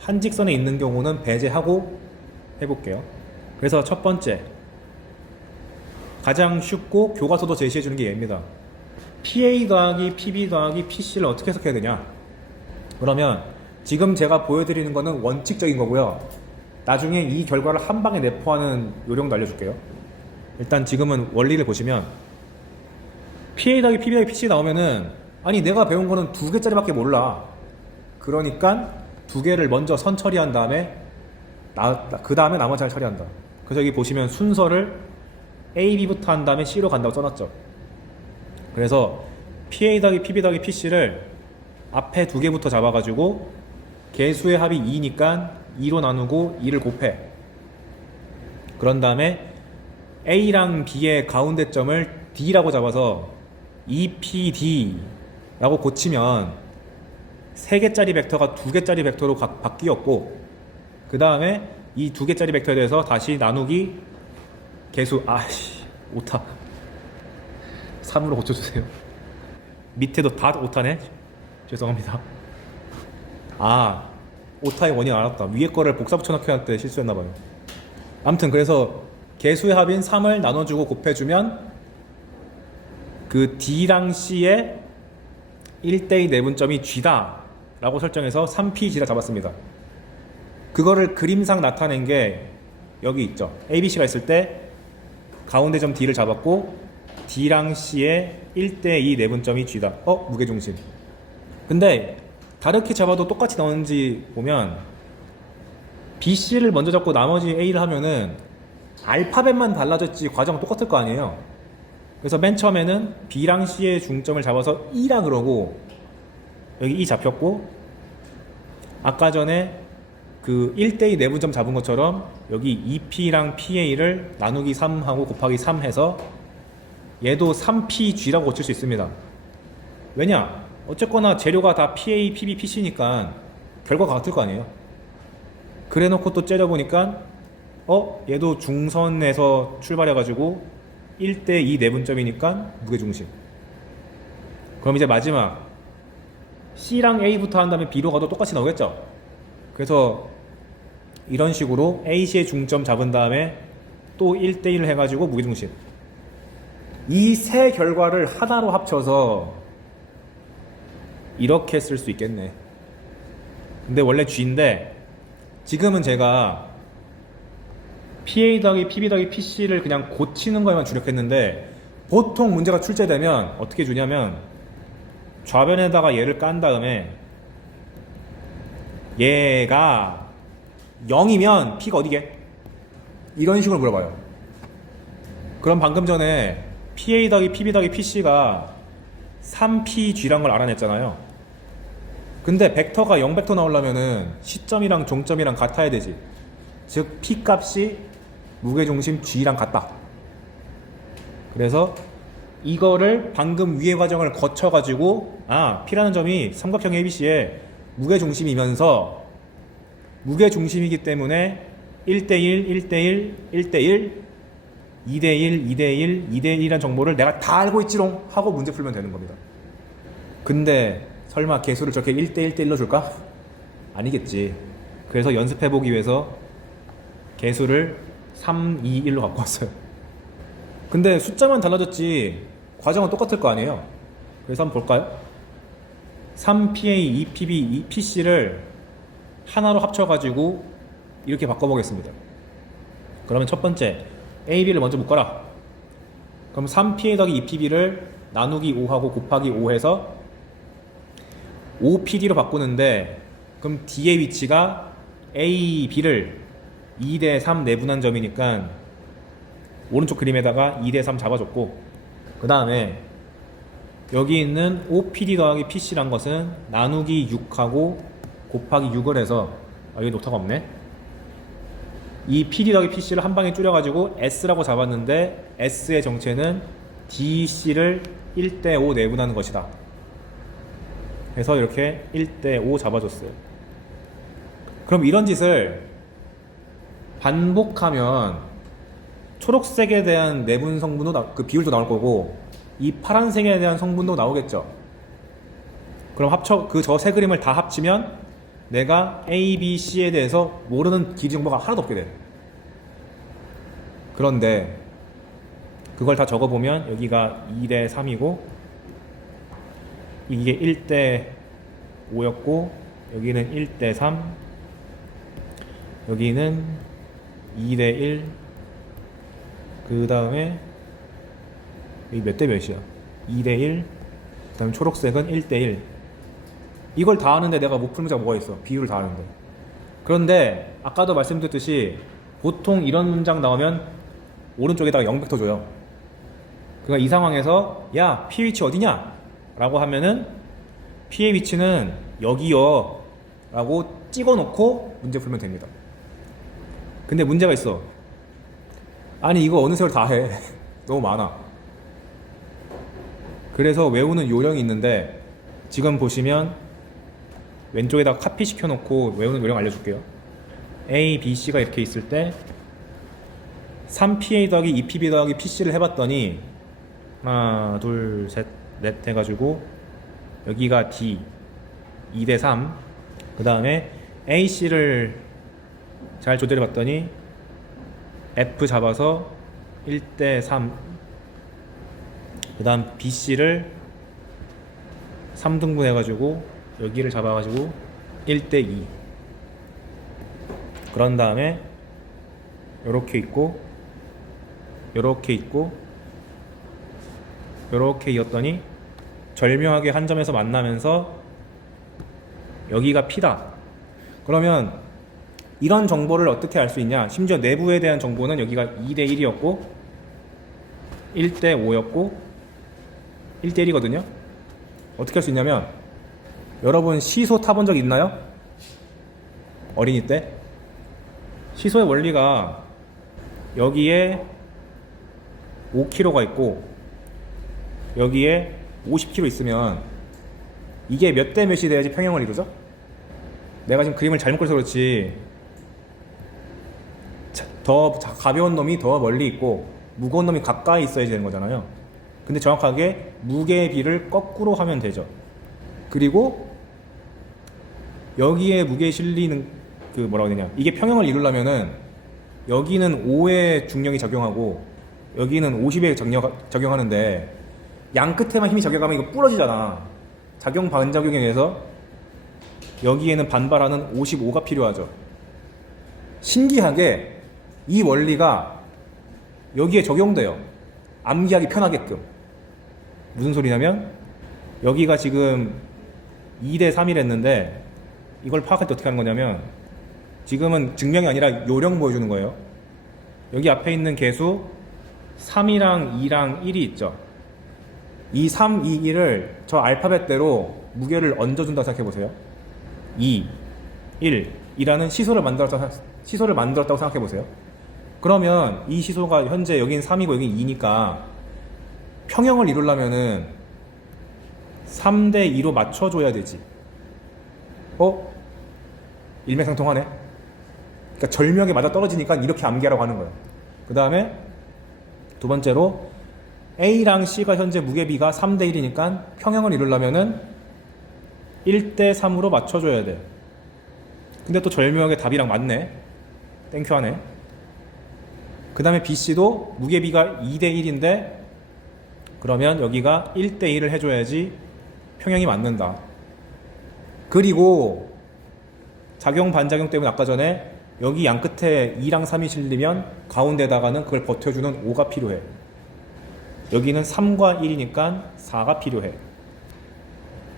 한 직선에 있는 경우는 배제하고 해볼게요. 그래서 첫 번째 가장 쉽고 교과서도 제시해주는 게 얘입니다. PA 더하기 PB 더하기 PC를 어떻게 해석해야 되냐? 그러면 지금 제가 보여드리는 거는 원칙적인 거고요. 나중에 이 결과를 한 방에 내포하는 요령도 알려줄게요. 일단 지금은 원리를 보시면 PA 더하기 PB 더하기 PC 나오면은 아니 내가 배운 거는 2개짜리밖에 몰라. 그러니까 2개를 먼저 선 처리한 다음에 그 다음에 나머지를 처리한다. 그래서 여기 보시면 순서를 A, B부터 한 다음에 C로 간다고 써놨죠. 그래서 PA 더하기 PB 더하기 PC를 앞에 2개부터 잡아가지고 개수의 합이 2니까 2로 나누고 2를 곱해. 그런 다음에 A랑 B의 가운데점을 D라고 잡아서 EPD라고 고치면 3개짜리 벡터가 2개짜리 벡터로 바뀌었고 그 다음에 이 2개짜리 벡터에 대해서 다시 나누기 개수 오타 3으로 고쳐주세요. 밑에도 다 오타네? 죄송합니다. 아, 오타의 원인 알았다. 위에 거를 복사 붙여넣기 때 실수했나봐요. 아무튼 그래서 개수의 합인 3을 나눠주고 곱해주면 그 D랑 C의 1대2 내분점이 G다 라고 설정해서 3PG라 잡았습니다. 그거를 그림상 나타낸 게 여기 있죠. ABC가 있을 때 가운데 점 D를 잡았고 D랑 C의 1대2 내분점이 G다. 무게중심. 근데 다르게 잡아도 똑같이 나오는지 보면 BC를 먼저 잡고 나머지 A를 하면은 알파벳만 달라졌지 과정은 똑같을 거 아니에요. 그래서 맨 처음에는 B랑 C의 중점을 잡아서 E라 그러고 여기 E 잡혔고 아까 전에 그 1대2 내분점 잡은 것처럼 여기 EP랑 PA를 나누기 3하고 곱하기 3 해서 얘도 3PG라고 고칠 수 있습니다. 왜냐? 어쨌거나 재료가 다 PA, PB, PC니까 결과가 같을 거 아니에요. 그래 놓고 또 째려보니까 얘도 중선에서 출발해가지고 1대2 내분점이니까 무게중심. 그럼 이제 마지막 C랑 A부터 한 다음에 B로 가도 똑같이 나오겠죠. 그래서 이런 식으로 AC의 중점 잡은 다음에 또 1대1을 해가지고 무게중심. 이 세 결과를 하나로 합쳐서 이렇게 쓸 수 있겠네. 근데 원래 G인데 지금은 제가 PA 더하기 PB 더하기 PC를 그냥 고치는 거에만 주력했는데 보통 문제가 출제되면 어떻게 주냐면 좌변에다가 얘를 깐 다음에 얘가 0이면 P가 어디게? 이런 식으로 물어봐요. 그럼 방금 전에 PA 더하기 PB 더하기 PC가 3PG란 걸 알아냈잖아요. 근데 벡터가 0벡터 나오려면은 시점이랑 종점이랑 같아야 되지. 즉 P 값이 무게중심 G랑 같다. 그래서 이거를 방금 위의 과정을 거쳐가지고 P라는 점이 삼각형 ABC의 무게중심이면서 무게중심이기 때문에 1대1, 1대1, 1대1, 2대1, 2대1, 2대1이라는 정보를 내가 다 알고 있지롱 하고 문제 풀면 되는 겁니다. 근데 설마 개수를 저렇게 1대1, 1대1로 줄까? 아니겠지. 그래서 연습해보기 위해서 개수를 3, 2, 1로 갖고 왔어요. 근데 숫자만 달라졌지 과정은 똑같을 거 아니에요. 그래서 한번 볼까요? 3PA, 2PB, 2PC를 하나로 합쳐가지고 이렇게 바꿔보겠습니다. 그러면 첫 번째 AB를 먼저 묶어라. 그럼 3PA 더하기 2PB를 나누기 5하고 곱하기 5 해서 5PD로 바꾸는데 그럼 D의 위치가 A, B를 2대3 내분한 점이니까 오른쪽 그림에다가 2대3 잡아줬고 그 다음에 여기 있는 OPD 더하기 PC란 것은 나누기 6하고 곱하기 6을 해서 여기 노타가 없네. 이 PD 더하기 PC를 한 방에 줄여가지고 S라고 잡았는데 S의 정체는 DC를 1대5 내분하는 것이다. 그래서 이렇게 1대5 잡아줬어요. 그럼 이런 짓을 반복하면 초록색에 대한 내분 성분도 그 비율도 나올 거고 이 파란색에 대한 성분도 나오겠죠. 그럼 그 저 세 그림을 다 합치면 내가 A, B, C에 대해서 모르는 길이 정보가 하나도 없게 돼. 그런데 그걸 다 적어보면 여기가 2대3이고 이게 1대5였고 여기는 1대3 여기는 2대1 그 다음에 여기 몇 대 몇이야? 2대1 그 다음에 초록색은 1대1 이걸 다 아는데 내가 못 푸는 문제가 뭐가 있어? 비율을 다 아는데. 그런데 아까도 말씀드렸듯이 보통 이런 문장 나오면 오른쪽에다가 0벡터 줘요. 그러니까 이 상황에서 야 P 위치 어디냐? 라고 하면은 P의 위치는 여기요 라고 찍어놓고 문제 풀면 됩니다. 근데 문제가 있어. 아니 이거 어느 세월 다 해. 너무 많아. 그래서 외우는 요령이 있는데 지금 보시면 왼쪽에다가 카피 시켜놓고 외우는 요령 알려줄게요. A, B, C가 이렇게 있을 때 3PA 더하기 2PB 더하기 PC를 해봤더니 하나, 둘, 셋, 넷 해가지고 여기가 D 2대 3. 그 다음에 AC를 잘 조절해 봤더니 F 잡아서 1대 3. 그 다음 BC를 3등분 해가지고 여기를 잡아가지고 1대 2. 그런 다음에 요렇게 있고 요렇게 있고 요렇게 이었더니 절묘하게 한 점에서 만나면서 여기가 P다. 그러면 이런 정보를 어떻게 알 수 있냐? 심지어 내부에 대한 정보는 여기가 2대 1이었고 1대 5였고 1대 1이거든요. 어떻게 할 수 있냐면, 여러분 시소 타본 적 있나요? 어린이 때? 시소의 원리가 여기에 5kg가 있고 여기에 50kg 있으면 이게 몇 대 몇이 돼야지 평형을 이루죠? 내가 지금 그림을 잘못 그려서 그렇지 더 가벼운 놈이 더 멀리 있고 무거운 놈이 가까이 있어야 되는 거잖아요. 근데 정확하게 무게의 비를 거꾸로 하면 되죠. 그리고 여기에 무게 실리는 그 뭐라고 해야 되냐, 이게 평형을 이루려면은 여기는 5의 중력이 적용하고 여기는 50의 적용하는데 양 끝에만 힘이 적용하면 이거 부러지잖아. 작용 반작용에 의해서 여기에는 반발하는 55가 필요하죠. 신기하게 이 원리가 여기에 적용돼요. 암기하기 편하게끔. 무슨 소리냐면 여기가 지금 2대 3이랬는데 이걸 파악할 때 어떻게 하는 거냐면, 지금은 증명이 아니라 요령 보여주는 거예요. 여기 앞에 있는 개수 3이랑 2랑 1이 있죠. 이 3, 2, 1을 저 알파벳대로 무게를 얹어준다고 생각해보세요. 2, 1, 이라는 시소를 만들었다고 생각해보세요. 그러면 이 시소가 현재 여긴 3이고 여긴 2니까 평형을 이루려면은 3대 2로 맞춰줘야 되지. 일맥상통하네. 그러니까 절묘하게 맞아 떨어지니까 이렇게 암기하라고 하는 거예요. 그 다음에 두 번째로 A랑 C가 현재 무게비가 3대 1이니까 평형을 이루려면은 1대 3으로 맞춰줘야 돼. 근데 또 절묘하게 답이랑 맞네. 땡큐 하네. 그 다음에 BC도 무게비가 2대 1인데 그러면 여기가 1대 1을 해줘야지 평형이 맞는다. 그리고 작용 반작용 때문에 아까 전에 여기 양 끝에 2랑 3이 실리면 가운데다가는 그걸 버텨주는 5가 필요해. 여기는 3과 1이니까 4가 필요해.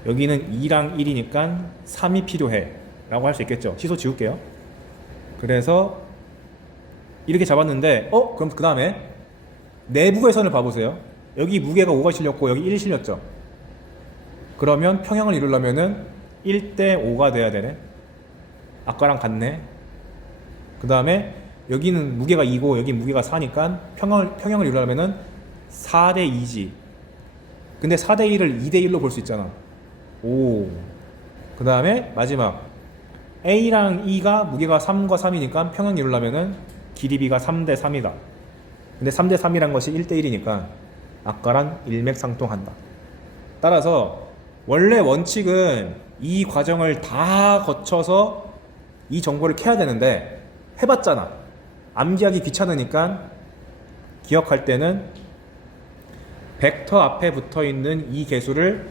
여기는 2랑 1이니까 3이 필요해 라고 할 수 있겠죠. 시소 지울게요. 그래서 이렇게 잡았는데 그럼 그 다음에 내부의 선을 봐보세요. 여기 무게가 5가 실렸고 여기 1이 실렸죠. 그러면 평형을 이루려면은 1대 5가 돼야 되네. 아까랑 같네. 그 다음에 여기는 무게가 2고 여기 무게가 4니까 평형을 이루려면은 4대 2지. 근데 4대 1을 2대 1로 볼 수 있잖아. 오. 그 다음에 마지막 A랑 E가 무게가 3과 3이니까 평형 이루려면은 길이비가 3대 3이다. 근데 3대 3이란 것이 1대 1이니까 아까랑 일맥상통한다. 따라서 원래 원칙은 이 과정을 다 거쳐서 이 정보를 캐야 되는데 해봤잖아. 암기하기 귀찮으니까 기억할 때는 벡터 앞에 붙어있는 이 개수를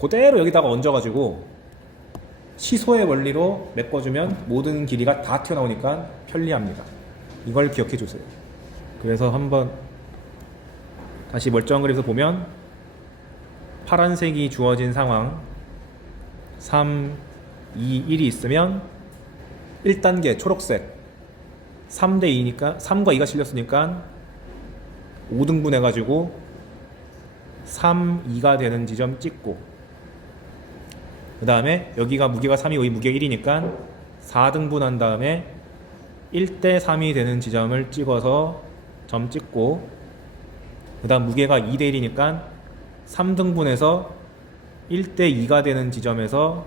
그대로 여기다가 얹어가지고 시소의 원리로 메꿔주면 모든 길이가 다 튀어나오니까 편리합니다. 이걸 기억해 주세요. 그래서 한번 다시 멀쩡한 그림에서 보면 파란색이 주어진 상황 3, 2, 1이 있으면 1단계 초록색 3대 2니까 3과 2가 실렸으니까 5등분 해가지고 3, 2가 되는 지점 찍고, 그 다음에 여기가 무게가 3이고 여기 무게가 1이니까 4등분 한 다음에 1대 3이 되는 지점을 찍어서 점 찍고, 그 다음 무게가 2대 1이니까 3등분해서 1대 2가 되는 지점에서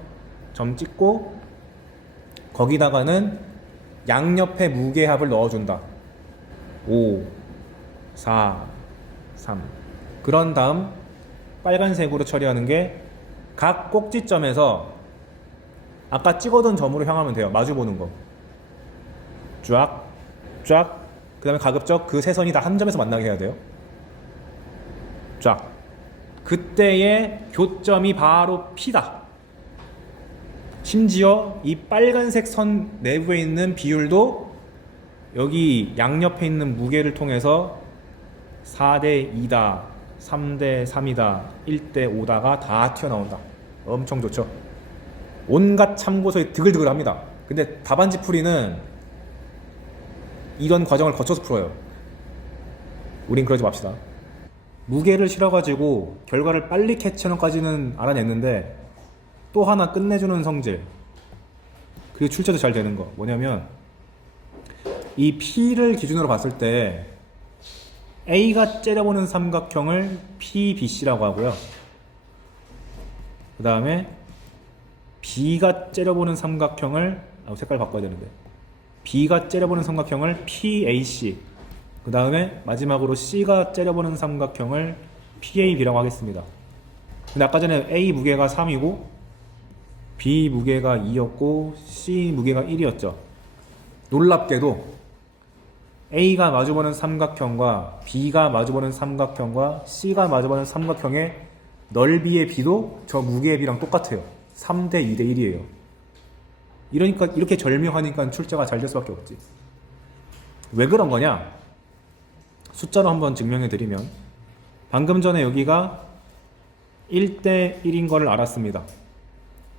점 찍고, 거기다가는 양옆에 무게합을 넣어준다. 5, 4, 3. 그런 다음 빨간색으로 처리하는 게 각 꼭지점에서 아까 찍어둔 점으로 향하면 돼요. 마주 보는 거. 쫙, 쫙. 그 다음에 가급적 그 세 선이 다 한 점에서 만나게 해야 돼요. 쫙. 그때의 교점이 바로 P다. 심지어 이 빨간색 선 내부에 있는 비율도 여기 양옆에 있는 무게를 통해서 4대 2다, 3대 3이다, 1대 5다가 다 튀어나온다. 엄청 좋죠. 온갖 참고서에 드글드글합니다. 근데 답안지 풀이는 이런 과정을 거쳐서 풀어요. 우린 그러지 맙시다. 무게를 실어가지고 결과를 빨리 캐치하는 까지는 알아냈는데 또 하나 끝내주는 성질, 그리고 출제도 잘 되는 거 뭐냐면 이 P를 기준으로 봤을 때 A가 째려보는 삼각형을 PBC라고 하고요. 그 다음에 B가 째려보는 삼각형을 색깔 바꿔야 되는데 B가 째려보는 삼각형을 PAC, 그 다음에 마지막으로 C가 째려보는 삼각형을 PAB라고 하겠습니다. 근데 아까 전에 A 무게가 3이고 B 무게가 2였고 C 무게가 1이었죠. 놀랍게도 A가 마주보는 삼각형과 B가 마주보는 삼각형과 C가 마주보는 삼각형의 넓이의 비도 저 무게의 비랑 똑같아요. 3대 2대 1이에요. 이러니까 이렇게 절묘하니까 출제가 잘 될 수밖에 없지. 왜 그런 거냐? 숫자로 한번 증명해 드리면 방금 전에 여기가 1대 1인 거를 알았습니다.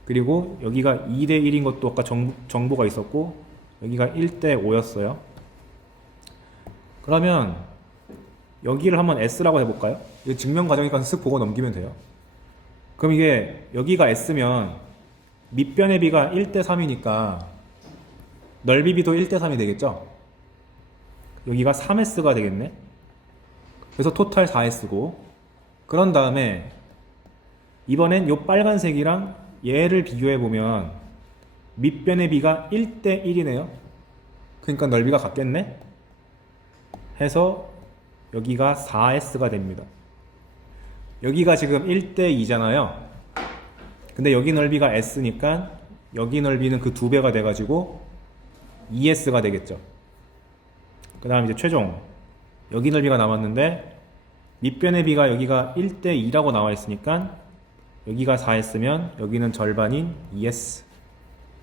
그리고 여기가 2대 1인 것도 아까 정보가 있었고 여기가 1대 5였어요. 그러면 여기를 한번 S라고 해볼까요? 이거 증명 과정이니까 쓱 보고 넘기면 돼요. 그럼 이게 여기가 S면 밑변의 비가 1대 3이니까 넓이 비도 1대 3이 되겠죠? 여기가 3S가 되겠네? 그래서 토탈 4S고, 그런 다음에 이번엔 요 빨간색이랑 얘를 비교해보면 밑변의 비가 1대 1이네요. 그러니까 넓이가 같겠네? 해서 여기가 4S가 됩니다. 여기가 지금 1대 2잖아요. 근데 여기 넓이가 S니까 여기 넓이는 그 2배가 돼가지고 2S가 되겠죠. 그 다음 이제 최종 여기 넓이가 남았는데 밑변의 비가 여기가 1대 2라고 나와 있으니까 여기가 4S면 여기는 절반인 2S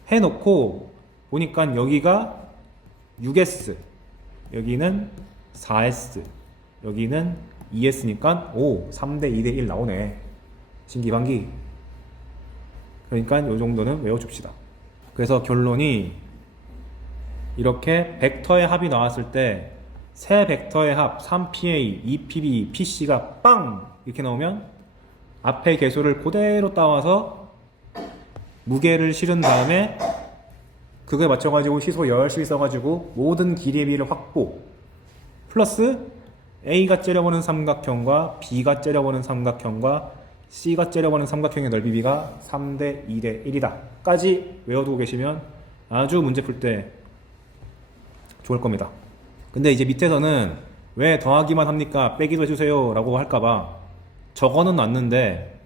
해놓고 보니까 여기가 6S, 여기는 4S, 여기는 2S니까 오, 3대 2대 1 나오네. 신기반기. 그러니까 이 정도는 외워줍시다. 그래서 결론이 이렇게 벡터의 합이 나왔을 때 세 벡터의 합 3PA, 2PB, PC가 빵! 이렇게 나오면 앞에 개수를 그대로 따와서 무게를 실은 다음에 그거에 맞춰가지고 시소 열심히 써가지고 모든 길이의 비를 확보 플러스 A가 째려보는 삼각형과 B가 째려보는 삼각형과 C가 째려보는 삼각형의 넓이비가 3대 2대 1이다 까지 외워두고 계시면 아주 문제 풀 때 좋을 겁니다. 근데 이제 밑에서는 왜 더하기만 합니까? 빼기도 해주세요 라고 할까봐 적어는 놨는데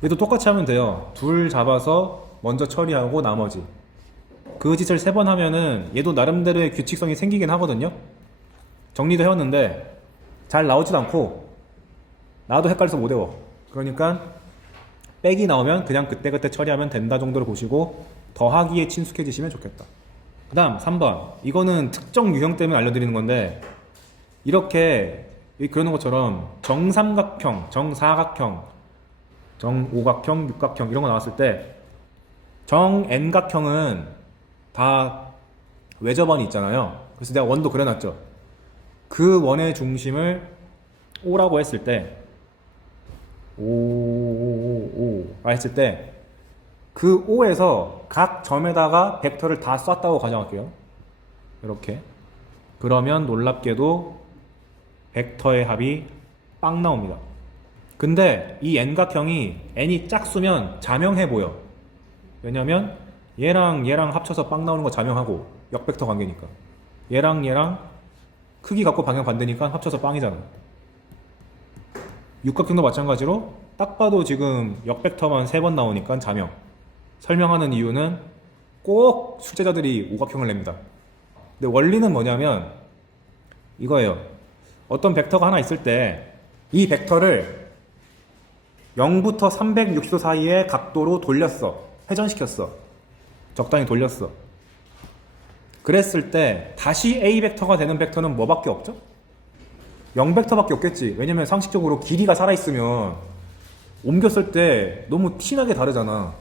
그래도 똑같이 하면 돼요. 둘 잡아서 먼저 처리하고 나머지 그 짓을 3번 하면은 얘도 나름대로의 규칙성이 생기긴 하거든요. 정리도 해왔는데 잘 나오지도 않고 나도 헷갈려서 못 외워. 그러니까 빼기 나오면 그냥 그때그때 처리하면 된다 정도로 보시고 더하기에 친숙해지시면 좋겠다. 그 다음 3번 이거는 특정 유형 때문에 알려드리는 건데 이렇게 그러는 것처럼 정삼각형, 정사각형, 정오각형, 육각형 이런 거 나왔을 때 정N각형은 다 외접원이 있잖아요. 그래서 내가 원도 그려놨죠. 그 원의 중심을 O라고 했을 때 O가 했을 때 그 O에서 각 점에다가 벡터를 다 쐈다고 가정할게요. 이렇게. 그러면 놀랍게도 벡터의 합이 빵 나옵니다. 근데 이 N각형이 N이 짝수면 자명해 보여. 왜냐면 얘랑 얘랑 합쳐서 빵 나오는 거 자명하고 역벡터 관계니까. 얘랑 얘랑 크기 갖고 방향 반대니까 합쳐서 빵이잖아. 육각형도 마찬가지로 딱 봐도 지금 역벡터만 3번 나오니까 자명. 설명하는 이유는 꼭 출제자들이 오각형을 냅니다. 근데 원리는 뭐냐면 이거예요. 어떤 벡터가 하나 있을 때 이 벡터를 0부터 360도 사이의 각도로 돌렸어. 회전시켰어. 적당히 돌렸어. 그랬을 때 다시 A 벡터가 되는 벡터는 뭐밖에 없죠? 0벡터밖에 없겠지. 왜냐면 상식적으로 길이가 살아있으면 옮겼을 때 너무 티나게 다르잖아.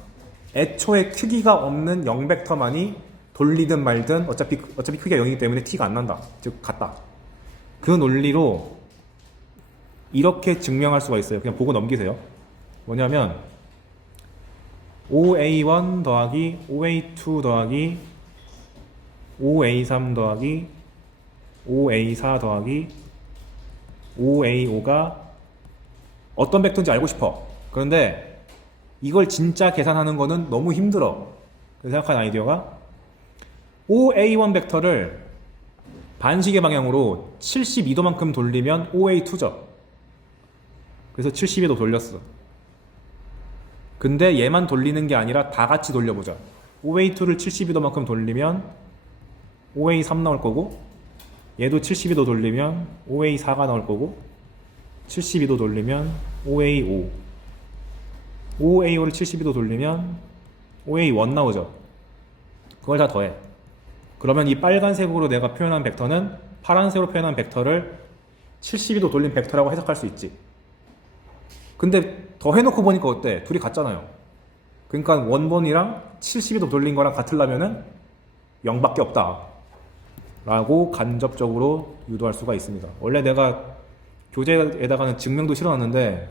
애초에 크기가 없는 0벡터만이 돌리든 말든 어차피 크기가 0이기 때문에 티가 안 난다. 즉 같다. 그 논리로 이렇게 증명할 수가 있어요. 그냥 보고 넘기세요. 뭐냐면 5A1 더하기 5A2 더하기 5A3 더하기 5A4 더하기 5A5가 어떤 벡터인지 알고 싶어. 그런데 이걸 진짜 계산하는 거는 너무 힘들어. 그래서 생각한 아이디어가 5A1 벡터를 반시계 방향으로 72도만큼 돌리면 5A2죠. 그래서 72도 돌렸어. 근데 얘만 돌리는 게 아니라 다 같이 돌려보자. 5A2를 72도만큼 돌리면 5A3 나올 거고, 얘도 72도 돌리면 5A4가 나올 거고, 72도 돌리면 5A5, 5A5를 72도 돌리면 5A1 나오죠. 그걸 다 더해. 그러면 이 빨간색으로 내가 표현한 벡터는 파란색으로 표현한 벡터를 72도 돌린 벡터라고 해석할 수 있지. 근데 더 해놓고 보니까 어때? 둘이 같잖아요. 그러니까 원본이랑 72도 돌린 거랑 같으려면은 0밖에 없다 라고 간접적으로 유도할 수가 있습니다. 원래 내가 교재에다가는 증명도 실어놨는데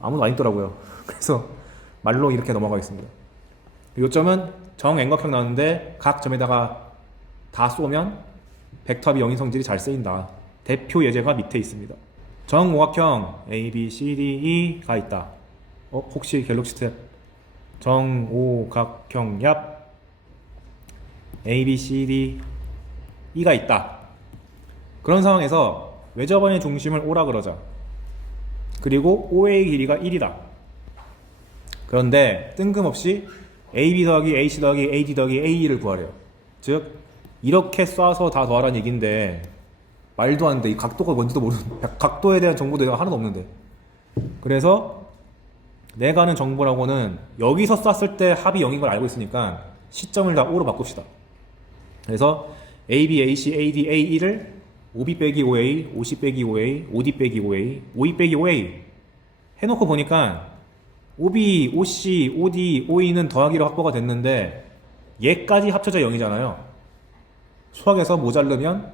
아무도 안 읽더라고요. 그래서 말로 이렇게 넘어가겠습니다. 요점은 정앵각형 나오는데 각 점에다가 다 쏘면 벡터합이 0인 성질이 잘 쓰인다. 대표 예제가 밑에 있습니다. 정오각형 A, B, C, D, E가 있다. 혹시 갤럭시 탭 정오각형 얍 A, B, C, D, E가 있다. 그런 상황에서 외접원의 중심을 O라 그러자. 그리고 OA의 길이가 1이다. 그런데 뜬금없이 AB 더하기 AC 더하기 AD 더하기 AE를 구하래요. 즉 이렇게 쏴서 다 더하라는 얘기인데 말도 안 돼. 이 각도가 뭔지도 모르는, 각도에 대한 정보도 내가 하나도 없는데. 그래서 내가 아는 정보라고는 여기서 쐈을 때 합이 0인 걸 알고 있으니까 시점을 다 O로 바꿉시다. 그래서 AB, AC, AD, AE를 OB 빼기 OA, OC 빼기 OA, OD 빼기 OA, OE 빼기 OA 해놓고 보니까 OB, OC, OD, OE는 더하기로 확보가 됐는데 얘까지 합쳐져 0이잖아요. 수학에서 모자르면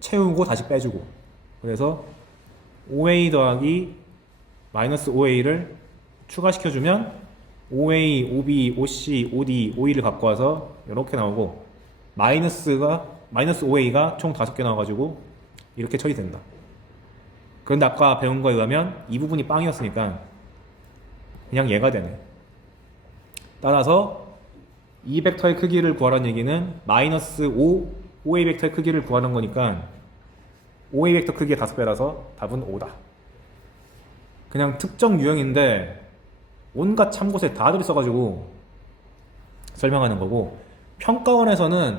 채우고 다시 빼주고. 그래서 OA 더하기 마이너스 OA를 추가시켜주면 OA, OB, OC, OD, OE를 갖고 와서 이렇게 나오고 마이너스 OA가 총 5개 나와가지고 이렇게 처리된다. 그런데 아까 배운 거에 의하면 이 부분이 빵이었으니까 그냥 얘가 되네. 따라서 이 벡터의 크기를 구하라는 얘기는 마이너스 5A 벡터의 크기를 구하는 거니까 OA 벡터 크기의 5배라서 답은 5다. 그냥 특정 유형인데 온갖 참고서에 다 들어있어가지고 설명하는 거고, 평가원에서는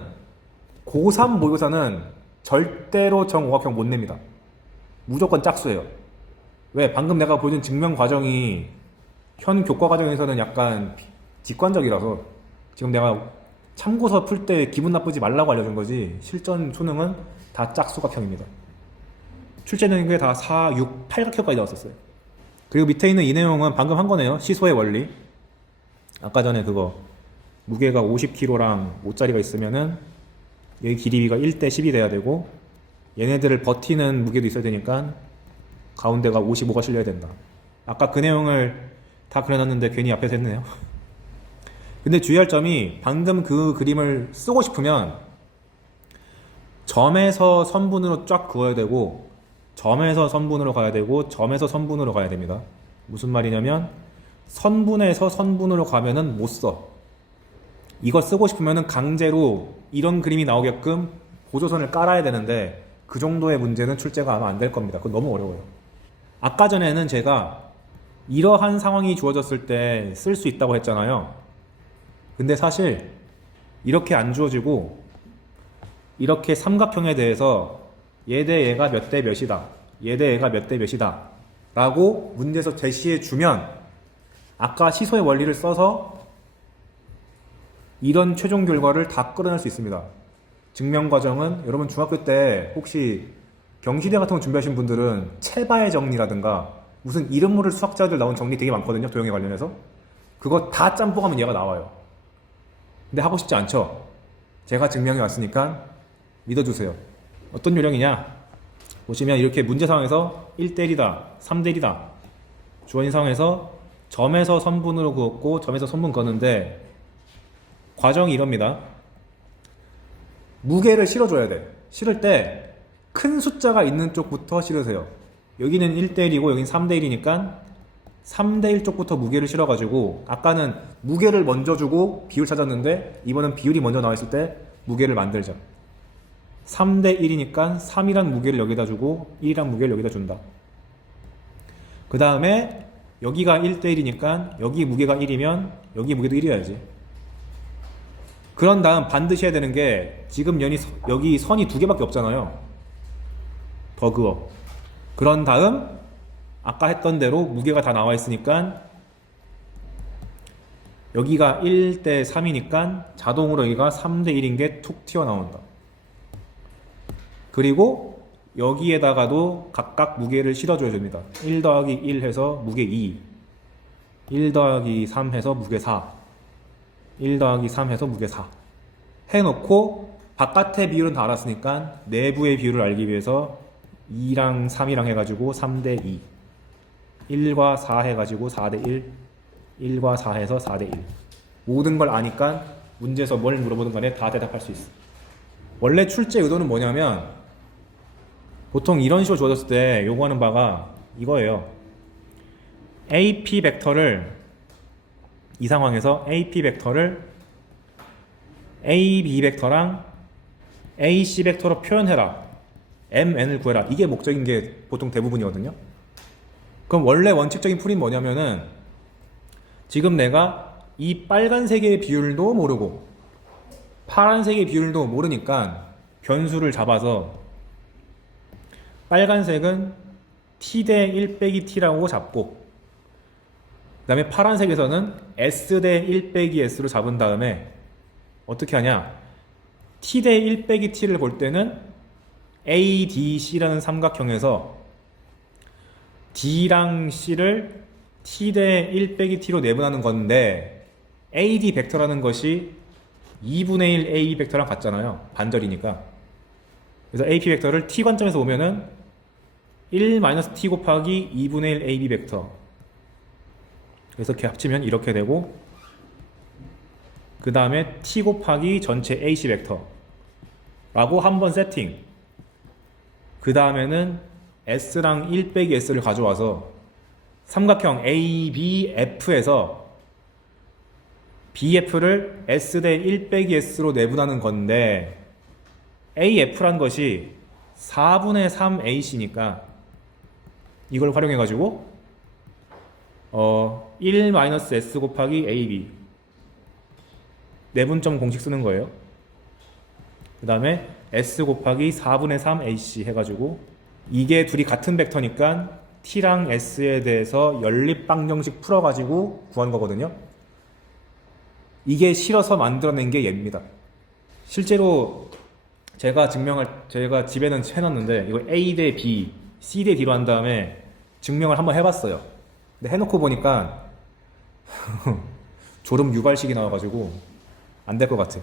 고3 모의고사는 절대로 정오각형 못 냅니다. 무조건 짝수예요. 왜? 방금 내가 보여준 증명 과정이 현 교과 과정에서는 약간 직관적이라서 지금 내가 참고서 풀 때 기분 나쁘지 말라고 알려준 거지, 실전 수능은 다 짝수각형입니다. 출제되는 게 다 4, 6, 8각형까지 나왔었어요. 그리고 밑에 있는 이 내용은 방금 한 거네요. 시소의 원리. 아까 전에 그거 무게가 50kg랑 5짜리가 있으면은 여기 길이가 1대 10이 돼야 되고 얘네들을 버티는 무게도 있어야 되니까 가운데가 55가 실려야 된다. 아까 그 내용을 다 그려놨는데 괜히 앞에서 했네요. 근데 주의할 점이 방금 그 그림을 쓰고 싶으면 점에서 선분으로 쫙 그어야 되고 점에서 선분으로 가야 되고 점에서 선분으로 가야 됩니다. 무슨 말이냐면 선분에서 선분으로 가면은 못 써. 이거 쓰고 싶으면은 강제로 이런 그림이 나오게끔 보조선을 깔아야 되는데 그 정도의 문제는 출제가 아마 안 될 겁니다. 그건 너무 어려워요. 아까 전에는 제가 이러한 상황이 주어졌을 때 쓸 수 있다고 했잖아요. 근데 사실 이렇게 안 주어지고 이렇게 삼각형에 대해서 얘 대 얘가 몇 대 몇이다, 얘 대 얘가 몇 대 몇이다 라고 문제에서 제시해 주면 아까 시소의 원리를 써서 이런 최종 결과를 다 끌어낼 수 있습니다. 증명 과정은 여러분 중학교 때 혹시 경시대 같은 거 준비하신 분들은 체바의 정리라든가 무슨 이름 모를 수학자들 나온 정리 되게 많거든요. 도형에 관련해서. 그거 다 짬뽕하면 얘가 나와요. 근데 하고 싶지 않죠? 제가 증명해 왔으니까 믿어주세요. 어떤 요령이냐? 보시면 이렇게 문제 상황에서 1대1이다, 3대1이다 주어진 상황에서 점에서 선분으로 그었고 점에서 선분 그었는데 과정이 이럽니다. 무게를 실어줘야 돼. 실을 때 큰 숫자가 있는 쪽부터 실으세요. 여기는 1대1이고 여기는 3대1이니까 3대1 쪽부터 무게를 실어가지고 아까는 무게를 먼저 주고 비율 찾았는데 이번엔 비율이 먼저 나와있을 때 무게를 만들자. 3대1이니까 3이란 무게를 여기다 주고 1이란 무게를 여기다 준다. 그 다음에 여기가 1대1이니까 여기 무게가 1이면 여기 무게도 1이어야지. 그런 다음 반드시 해야 되는 게 지금 여기 선이 두 개밖에 없잖아요. 더 그어. 그런 다음 아까 했던 대로 무게가 다 나와 있으니까 여기가 1대 3이니까 자동으로 여기가 3대 1인 게 툭 튀어나온다. 그리고 여기에다가도 각각 무게를 실어줘야 됩니다. 1 더하기 1 해서 무게 2, 1 더하기 3 해서 무게 4, 1 더하기 3 해서 무게 4 해놓고 바깥의 비율은 다 알았으니까 내부의 비율을 알기 위해서 2랑 3이랑 해가지고 3대 2, 1과 4 해가지고 4대 1, 1과 4 해서 4대 1. 모든 걸 아니까 문제에서 뭘 물어보든 간에 다 대답할 수 있어. 원래 출제 의도는 뭐냐면 보통 이런 식으로 주어졌을 때 요구하는 바가 이거예요. AP 벡터를 이 상황에서 AP 벡터를 AB 벡터랑 AC 벡터로 표현해라. MN을 구해라. 이게 목적인 게 보통 대부분이거든요. 그럼 원래 원칙적인 풀이는 뭐냐면은 지금 내가 이 빨간색의 비율도 모르고 파란색의 비율도 모르니까 변수를 잡아서 빨간색은 t 대 1 빼기 t라고 잡고 그 다음에 파란색에서는 s 대 1 빼기 s로 잡은 다음에 어떻게 하냐, t 대 1 빼기 t를 볼 때는 ADC라는 삼각형에서 D랑 C를 T 대 1 빼기 T로 내분하는 건데 AD 벡터라는 것이 2분의 1 A 벡터랑 같잖아요. 반절이니까. 그래서 AP 벡터를 T 관점에서 보면은 1-T 곱하기 2분의 1 AB 벡터. 그래서 이렇게 합치면 이렇게 되고 그 다음에 T 곱하기 전체 AC 벡터 라고 한번 세팅. 그 다음에는 S랑 1 빼기 S를 가져와서 삼각형 ABF에서 BF를 S 대 1 빼기 S로 내분하는 건데 AF란 것이 4분의 3 AC니까 이걸 활용해 가지고 1-S 곱하기 AB 내분점 공식 쓰는 거예요. 그 다음에 S 곱하기 4분의 3 AC 해가지고 이게 둘이 같은 벡터니까 T랑 S에 대해서 연립방정식 풀어가지고 구한 거거든요. 이게 실어서 만들어낸 게 얘입니다. 실제로 제가 집에는 해놨는데 이거 A 대 B, C 대 D로 한 다음에 증명을 한번 해봤어요. 근데 해놓고 보니까 졸음 유발식이 나와가지고 안 될 것 같아.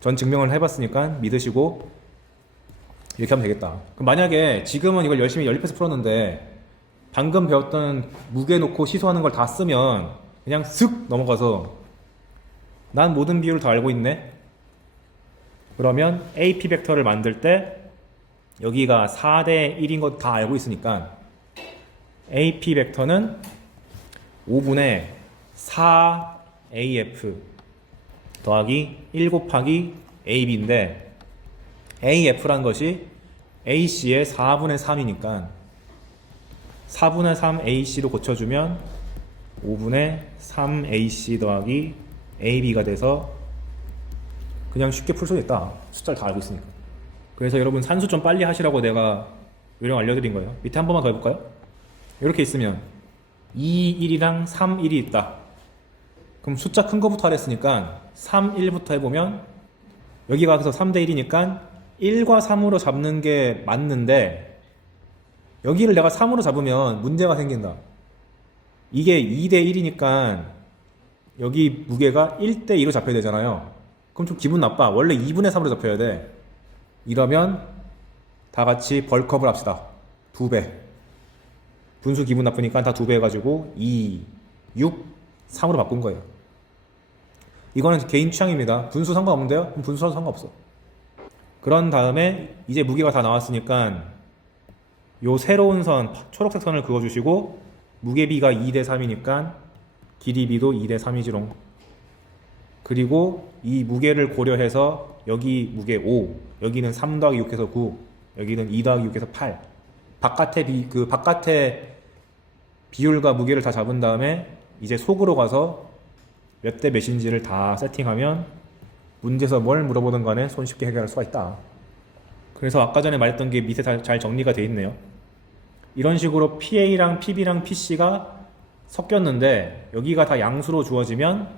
전 증명을 해봤으니까 믿으시고 이렇게 하면 되겠다. 그럼 만약에 지금은 이걸 열심히 연립해서 풀었는데 방금 배웠던 무게 놓고 시소하는 걸 다 쓰면 그냥 슥 넘어가서 난 모든 비율을 다 알고 있네. 그러면 AP 벡터를 만들 때 여기가 4대 1인 거 다 알고 있으니까 AP 벡터는 5분의 4AF 더하기 1 곱하기 AB인데 AF란 것이 AC의 4분의 3이니까 4분의 3AC로 고쳐주면 5분의 3AC 더하기 AB가 돼서 그냥 쉽게 풀 수 있다. 숫자를 다 알고 있으니까. 그래서 여러분 산수 좀 빨리 하시라고 내가 요령 알려드린 거예요. 밑에 한 번만 더 해볼까요? 이렇게 있으면 2, 1이랑 3, 1이 있다. 그럼 숫자 큰 거부터 하랬으니까 3, 1부터 해보면 여기가 그래서 3대 1이니까 1과 3으로 잡는 게 맞는데 여기를 내가 3으로 잡으면 문제가 생긴다. 이게 2대 1이니까 여기 무게가 1대 2로 잡혀야 되잖아요. 그럼 좀 기분 나빠. 원래 2분의 3으로 잡혀야 돼. 이러면 다 같이 벌크업을 합시다. 2배. 분수 기분 나쁘니까 다 2배 해가지고 2, 6, 3으로 바꾼 거예요. 이거는 개인 취향입니다. 분수 상관없는데요? 그럼 분수와도 상관없어. 그런 다음에 이제 무게가 다 나왔으니까 요 새로운 선, 초록색 선을 그어주시고 무게비가 2대 3이니까 길이비도 2대 3이지롱. 그리고 이 무게를 고려해서 여기 무게 5, 여기는 3 더하기 6해서 9, 여기는 2 더하기 6해서 8. 바깥의 비율과 무게를 다 잡은 다음에 이제 속으로 가서 몇 대 몇인지를 다 세팅하면 문제에서 뭘 물어보든 간에 손쉽게 해결할 수가 있다. 그래서 아까 전에 말했던 게 밑에 잘 정리가 돼 있네요. 이런 식으로 PA랑 PB랑 PC가 섞였는데 여기가 다 양수로 주어지면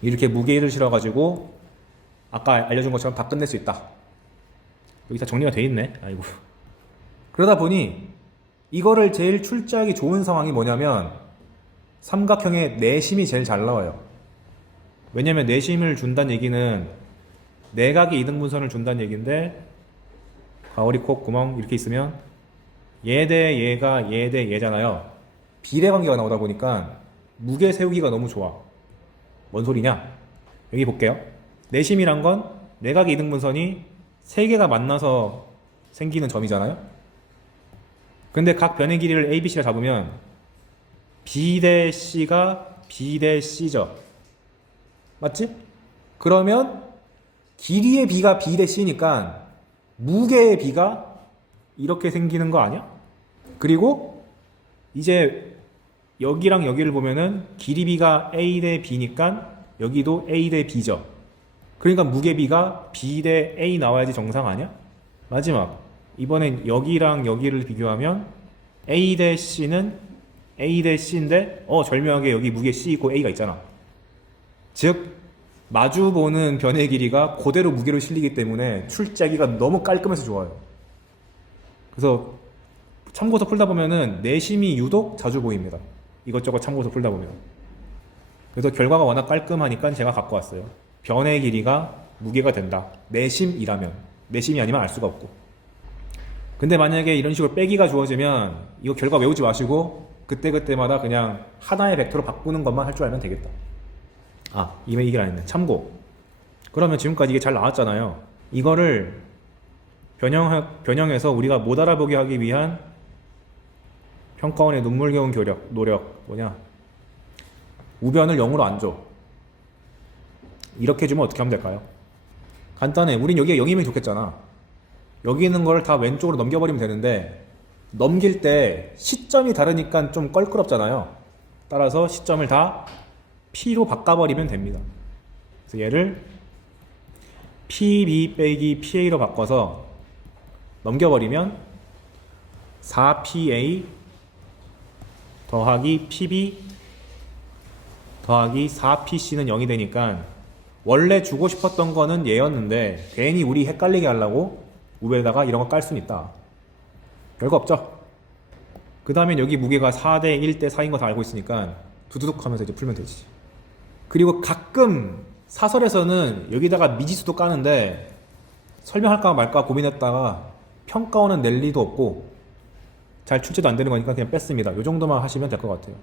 이렇게 무게를 실어가지고 아까 알려준 것처럼 다 끝낼 수 있다. 여기 다 정리가 돼 있네. 아이고. 그러다 보니 이거를 제일 출제하기 좋은 상황이 뭐냐면 삼각형의 내심이 제일 잘 나와요. 왜냐면 내심을 준다는 얘기는 내각의 이등분선을 준다는 얘기인데 가오리 콕 구멍 이렇게 있으면 얘 대 얘가 얘 대 얘잖아요. 비례관계가 나오다 보니까 무게 세우기가 너무 좋아. 뭔 소리냐? 여기 볼게요. 내심이란 건 내각의 이등분선이 세 개가 만나서 생기는 점이잖아요. 근데 각 변의 길이를 A, B, C라 잡으면 B 대 C가 B 대 C죠. 맞지? 그러면 길이의 B가 B 대 C니까 무게의 B가 이렇게 생기는 거 아니야? 그리고 이제 여기랑 여기를 보면은 길이 B가 A 대 B니까 여기도 A 대 B죠. 그러니까 무게 B가 B 대 A 나와야지 정상 아니야? 마지막 이번엔 여기랑 여기를 비교하면 A 대 C는 A 대 C인데 절묘하게 여기 무게 C 있고 A가 있잖아. 즉 마주보는 변의 길이가 그대로 무게로 실리기 때문에 출제하기가 너무 깔끔해서 좋아요. 그래서 참고서 풀다 보면은 내심이 유독 자주 보입니다. 이것저것 참고서 풀다 보면. 그래서 결과가 워낙 깔끔하니까 제가 갖고 왔어요. 변의 길이가 무게가 된다. 내심이라면. 내심이 아니면 알 수가 없고. 근데 만약에 이런 식으로 빼기가 주어지면 이거 결과 외우지 마시고 그때그때마다 그냥 하나의 벡터로 바꾸는 것만 할 줄 알면 되겠다. 이 얘기를 안 했네. 참고. 그러면 지금까지 이게 잘 나왔잖아요. 이거를 변형해서 우리가 못 알아보게 하기 위한 평가원의 눈물겨운 노력 뭐냐? 우변을 0으로 안 줘. 이렇게 주면 어떻게 하면 될까요? 간단해. 우린 여기가 0이면 좋겠잖아. 여기 있는 걸 다 왼쪽으로 넘겨버리면 되는데 넘길 때 시점이 다르니까 좀 껄끄럽잖아요. 따라서 시점을 다 P로 바꿔버리면 됩니다. 그래서 얘를 PB 빼기 PA로 바꿔서 넘겨버리면 4PA 더하기 PB 더하기 4PC는 0이 되니까 원래 주고 싶었던 거는 얘였는데 괜히 우리 헷갈리게 하려고 우에다가 이런 거 깔 수는 있다. 별거 없죠? 그 다음에 여기 무게가 4대 1대 4인 거 다 알고 있으니까 두두둑 하면서 이제 풀면 되지. 그리고 가끔 사설에서는 여기다가 미지수도 까는데 설명할까 말까 고민했다가 평가원은 낼 리도 없고 잘 출제도 안 되는 거니까 그냥 뺐습니다. 요 정도만 하시면 될 것 같아요.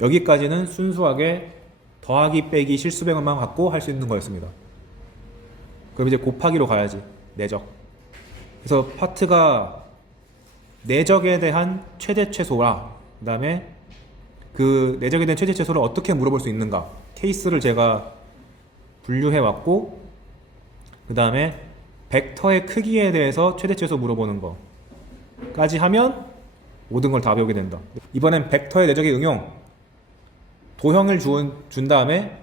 여기까지는 순수하게 더하기 빼기 실수배열만 갖고 할 수 있는 거였습니다. 그럼 이제 곱하기로 가야지. 내적. 그래서 파트가 내적에 대한 최대 최소라 그 다음에 그 내적에 대한 최대 최소를 어떻게 물어볼 수 있는가 케이스를 제가 분류해 왔고 그 다음에 벡터의 크기에 대해서 최대 최소 물어보는 거까지 하면 모든 걸 다 배우게 된다. 이번엔 벡터의 내적의 응용. 도형을 준 다음에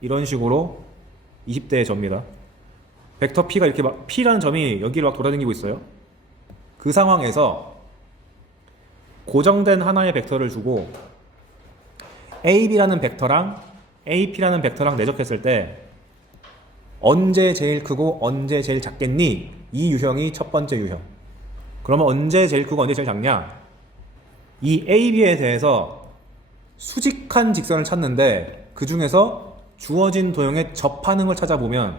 이런 식으로 20대의 접니다. 벡터 P가 이렇게 막 P라는 점이 여기를 막 돌아다니고 있어요. 그 상황에서 고정된 하나의 벡터를 주고 AB라는 벡터랑 AP라는 벡터랑 내적했을 때 언제 제일 크고 언제 제일 작겠니? 이 유형이 첫 번째 유형. 그러면 언제 제일 크고 언제 제일 작냐? 이 AB에 대해서 수직한 직선을 찾는데 그 중에서 주어진 도형의 접하는 을 찾아보면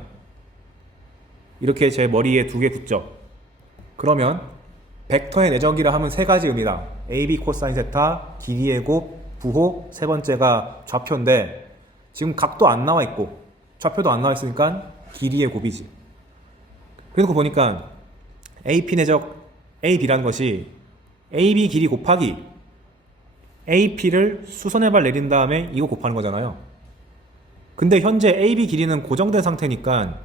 이렇게 제 머리에 두 개 붙죠. 그러면 벡터의 내적이라 하면 세 가지 의미다. AB 코사인 세타, 길이의 곱, 부호, 세 번째가 좌표인데 지금 각도 안 나와 있고 좌표도 안 나와 있으니까 길이의 곱이지. 그래놓고 보니까 AP 내적 AB라는 것이 AB 길이 곱하기 AP를 수선의 발 내린 다음에 이거 곱하는 거잖아요. 근데 현재 AB 길이는 고정된 상태니까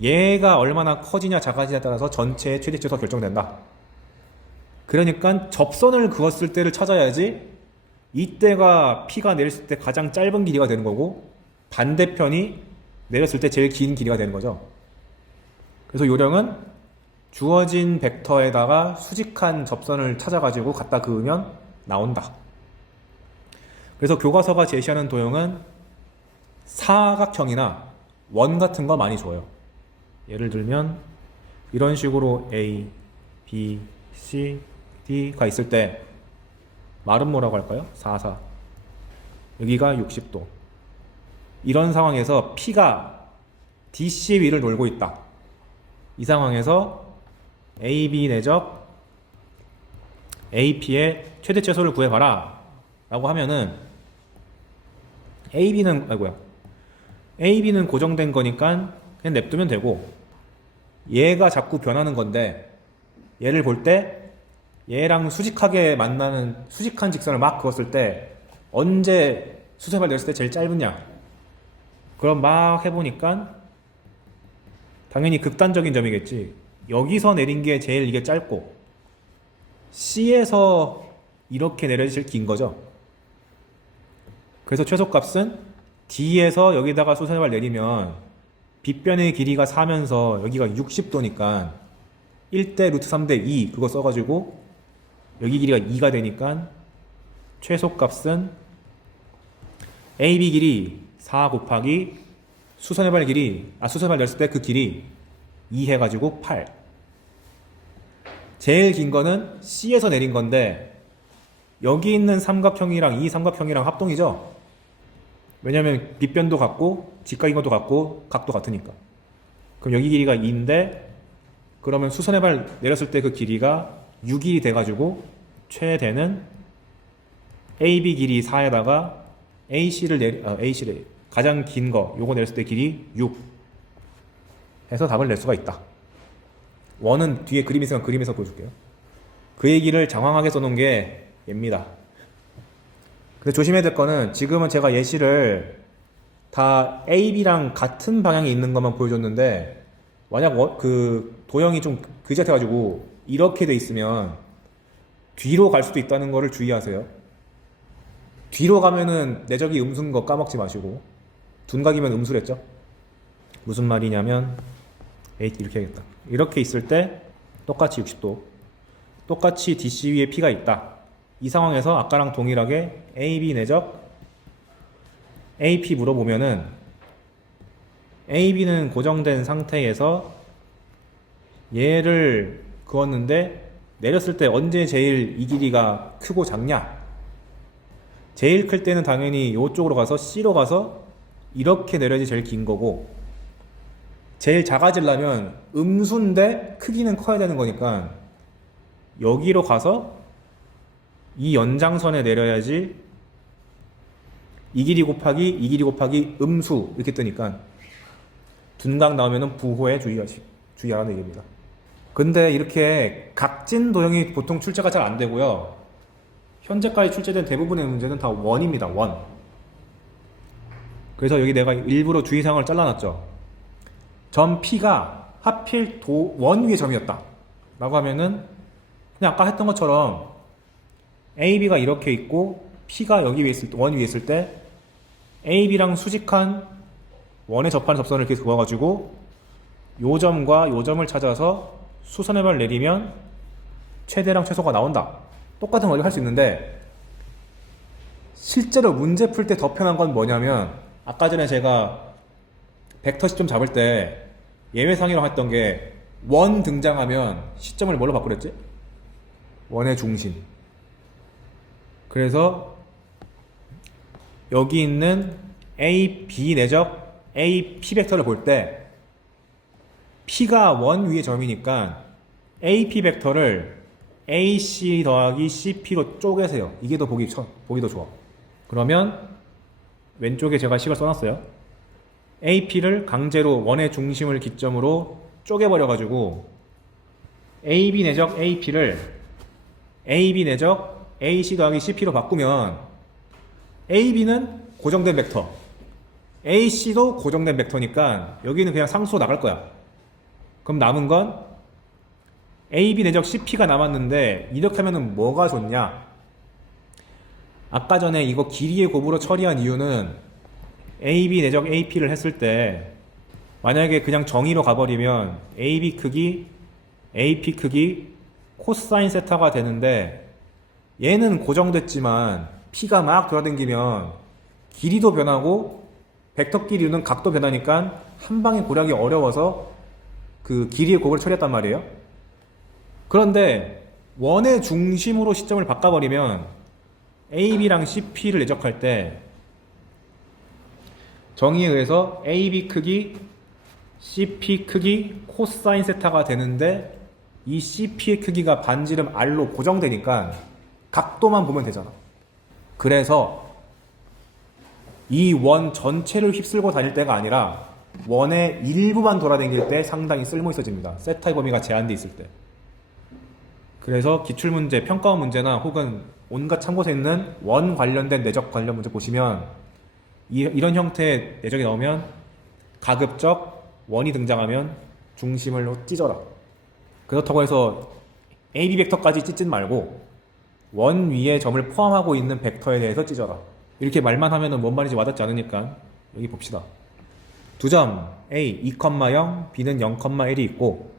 얘가 얼마나 커지냐 작아지냐에 따라서 전체의 최대치가 결정된다. 그러니까 접선을 그었을 때를 찾아야지 이때가 P가 내렸을 때 가장 짧은 길이가 되는 거고 반대편이 내렸을 때 제일 긴 길이가 되는 거죠. 그래서 요령은 주어진 벡터에다가 수직한 접선을 찾아가지고 갖다 그으면 나온다. 그래서 교과서가 제시하는 도형은 사각형이나 원 같은 거 많이 줘요. 예를 들면 이런 식으로 A, B, C, D가 있을 때 말은 뭐라고 할까요? 4, 4. 여기가 60도. 이런 상황에서 P가 DC 위를 돌고 있다. 이 상황에서 AB 내적 AP의 최대 최소를 구해봐라 라고 하면은 AB는 고정된 거니까 그냥 냅두면 되고 얘가 자꾸 변하는 건데 얘를 볼 때 얘랑 수직하게 만나는 수직한 직선을 막 그었을 때 언제 수세발 냈을 때 제일 짧으냐. 그럼 막 해보니까 당연히 극단적인 점이겠지. 여기서 내린 게 제일 이게 짧고 C에서 이렇게 내려야 제일 긴 거죠. 그래서 최소값은 D에서 여기다가 수세발 내리면 빗변의 길이가 4면서 여기가 60도니까 1대 루트 3대 2 그거 써가지고 여기 길이가 2가 되니까 최소값은 AB 길이 4 곱하기 수선의 발 길이 수선의 발 냈을 때 그 길이 2 해가지고 8. 제일 긴 거는 C에서 내린 건데 여기 있는 삼각형이랑 이 삼각형이랑 합동이죠. 왜냐면 빗변도 같고 직각인것도 같고 각도 같으니까. 그럼 여기 길이가 2인데 그러면 수선의 발 내렸을 때 그 길이가 6이 돼가지고 최대는 AB 길이 4에다가 AC를 가장 긴 거 요거 내렸을 때 길이 6 해서 답을 낼 수가 있다. 원은 뒤에 그림 있으면 그림에서 보여줄게요. 그 얘기를 장황하게 써놓은 게 얘입니다. 근데 조심해야 될 거는 지금은 제가 예시를 다 AB랑 같은 방향에 있는 것만 보여줬는데 만약 그 도형이 좀 그지 같아가지고 이렇게 돼 있으면 뒤로 갈 수도 있다는 거를 주의하세요. 뒤로 가면은 내적이 음수인 거 까먹지 마시고 둔각이면 음수랬죠. 무슨 말이냐면 이렇게 해야겠다. 이렇게 있을 때 똑같이 60도 똑같이 DC 위에 P가 있다. 이 상황에서 아까랑 동일하게 AB 내적 AP 물어보면은 AB는 고정된 상태에서 얘를 그었는데 내렸을 때 언제 제일 이 길이가 크고 작냐? 제일 클 때는 당연히 이쪽으로 가서 C로 가서 이렇게 내려야지 제일 긴 거고 제일 작아지려면 음수인데 크기는 커야 되는 거니까 여기로 가서 이 연장선에 내려야지 이 길이 곱하기 음수 이렇게 뜨니까 둔각 나오면은 부호에 주의하라는 얘기입니다. 근데 이렇게 각진 도형이 보통 출제가 잘 안 되고요. 현재까지 출제된 대부분의 문제는 다 원입니다. 원. 그래서 여기 내가 일부러 주의사항을 잘라놨죠. 점 P가 하필 원 위의 점이었다 라고 하면은 그냥 아까 했던 것처럼 AB가 이렇게 있고 P가 여기 위에 있을 때, 원 위에 있을 때 AB랑 수직한 원에 접하는 접선을 이렇게 그어가지고 요 점과 요 점을 찾아서 수선해발 내리면 최대랑 최소가 나온다. 똑같은 원리를 할 수 있는데 실제로 문제 풀 때 더 편한 건 뭐냐면 아까 전에 제가 벡터 시점 잡을 때 예외상이라고 했던 게 원 등장하면 시점을 뭘로 바꾸랬지? 원의 중심. 그래서 여기 있는 A, B 내적 A, P 벡터를 볼 때 P가 원 위의 점이니까 AP 벡터를 AC 더하기 CP로 쪼개세요. 이게 더 보기 더 좋아. 그러면 왼쪽에 제가 식을 써놨어요. AP를 강제로 원의 중심을 기점으로 쪼개버려가지고 AB 내적 AP를 AB 내적 AC 더하기 CP로 바꾸면 AB는 고정된 벡터, AC도 고정된 벡터니까 여기는 그냥 상수로 나갈 거야. 그럼 남은 건 AB 내적 CP가 남았는데 이렇게 하면은 뭐가 좋냐? 아까 전에 이거 길이의 곱으로 처리한 이유는 AB 내적 AP를 했을 때 만약에 그냥 정의로 가버리면 AB 크기, AP 크기, 코사인 세타가 되는데 얘는 고정됐지만 P가 막 돌아다니면 길이도 변하고 벡터 길이는 각도 변하니까 한 방에 고르기 어려워서 그 길이의 곱을 처리했단 말이에요. 그런데 원의 중심으로 시점을 바꿔버리면 AB랑 CP를 예적할 때 정의에 의해서 AB 크기, CP 크기, 코사인 세타가 되는데 이 CP의 크기가 반지름 R로 고정되니까 각도만 보면 되잖아. 그래서 이 원 전체를 휩쓸고 다닐 때가 아니라 원의 일부만 돌아다닐 때 상당히 쓸모 있어집니다. 세타의 범위가 제한돼 있을 때. 그래서 기출문제, 평가원 문제나 혹은 온갖 참고서에 있는 원 관련된 내적 관련 문제 보시면 이런 형태의 내적이 나오면 가급적 원이 등장하면 중심을 찢어라. 그렇다고 해서 AB 벡터까지 찢진 말고 원 위에 점을 포함하고 있는 벡터에 대해서 찢어라. 이렇게 말만 하면은 뭔 말인지 와닿지 않으니까 여기 봅시다. 두 점 A 2,0, B는 0,1이 있고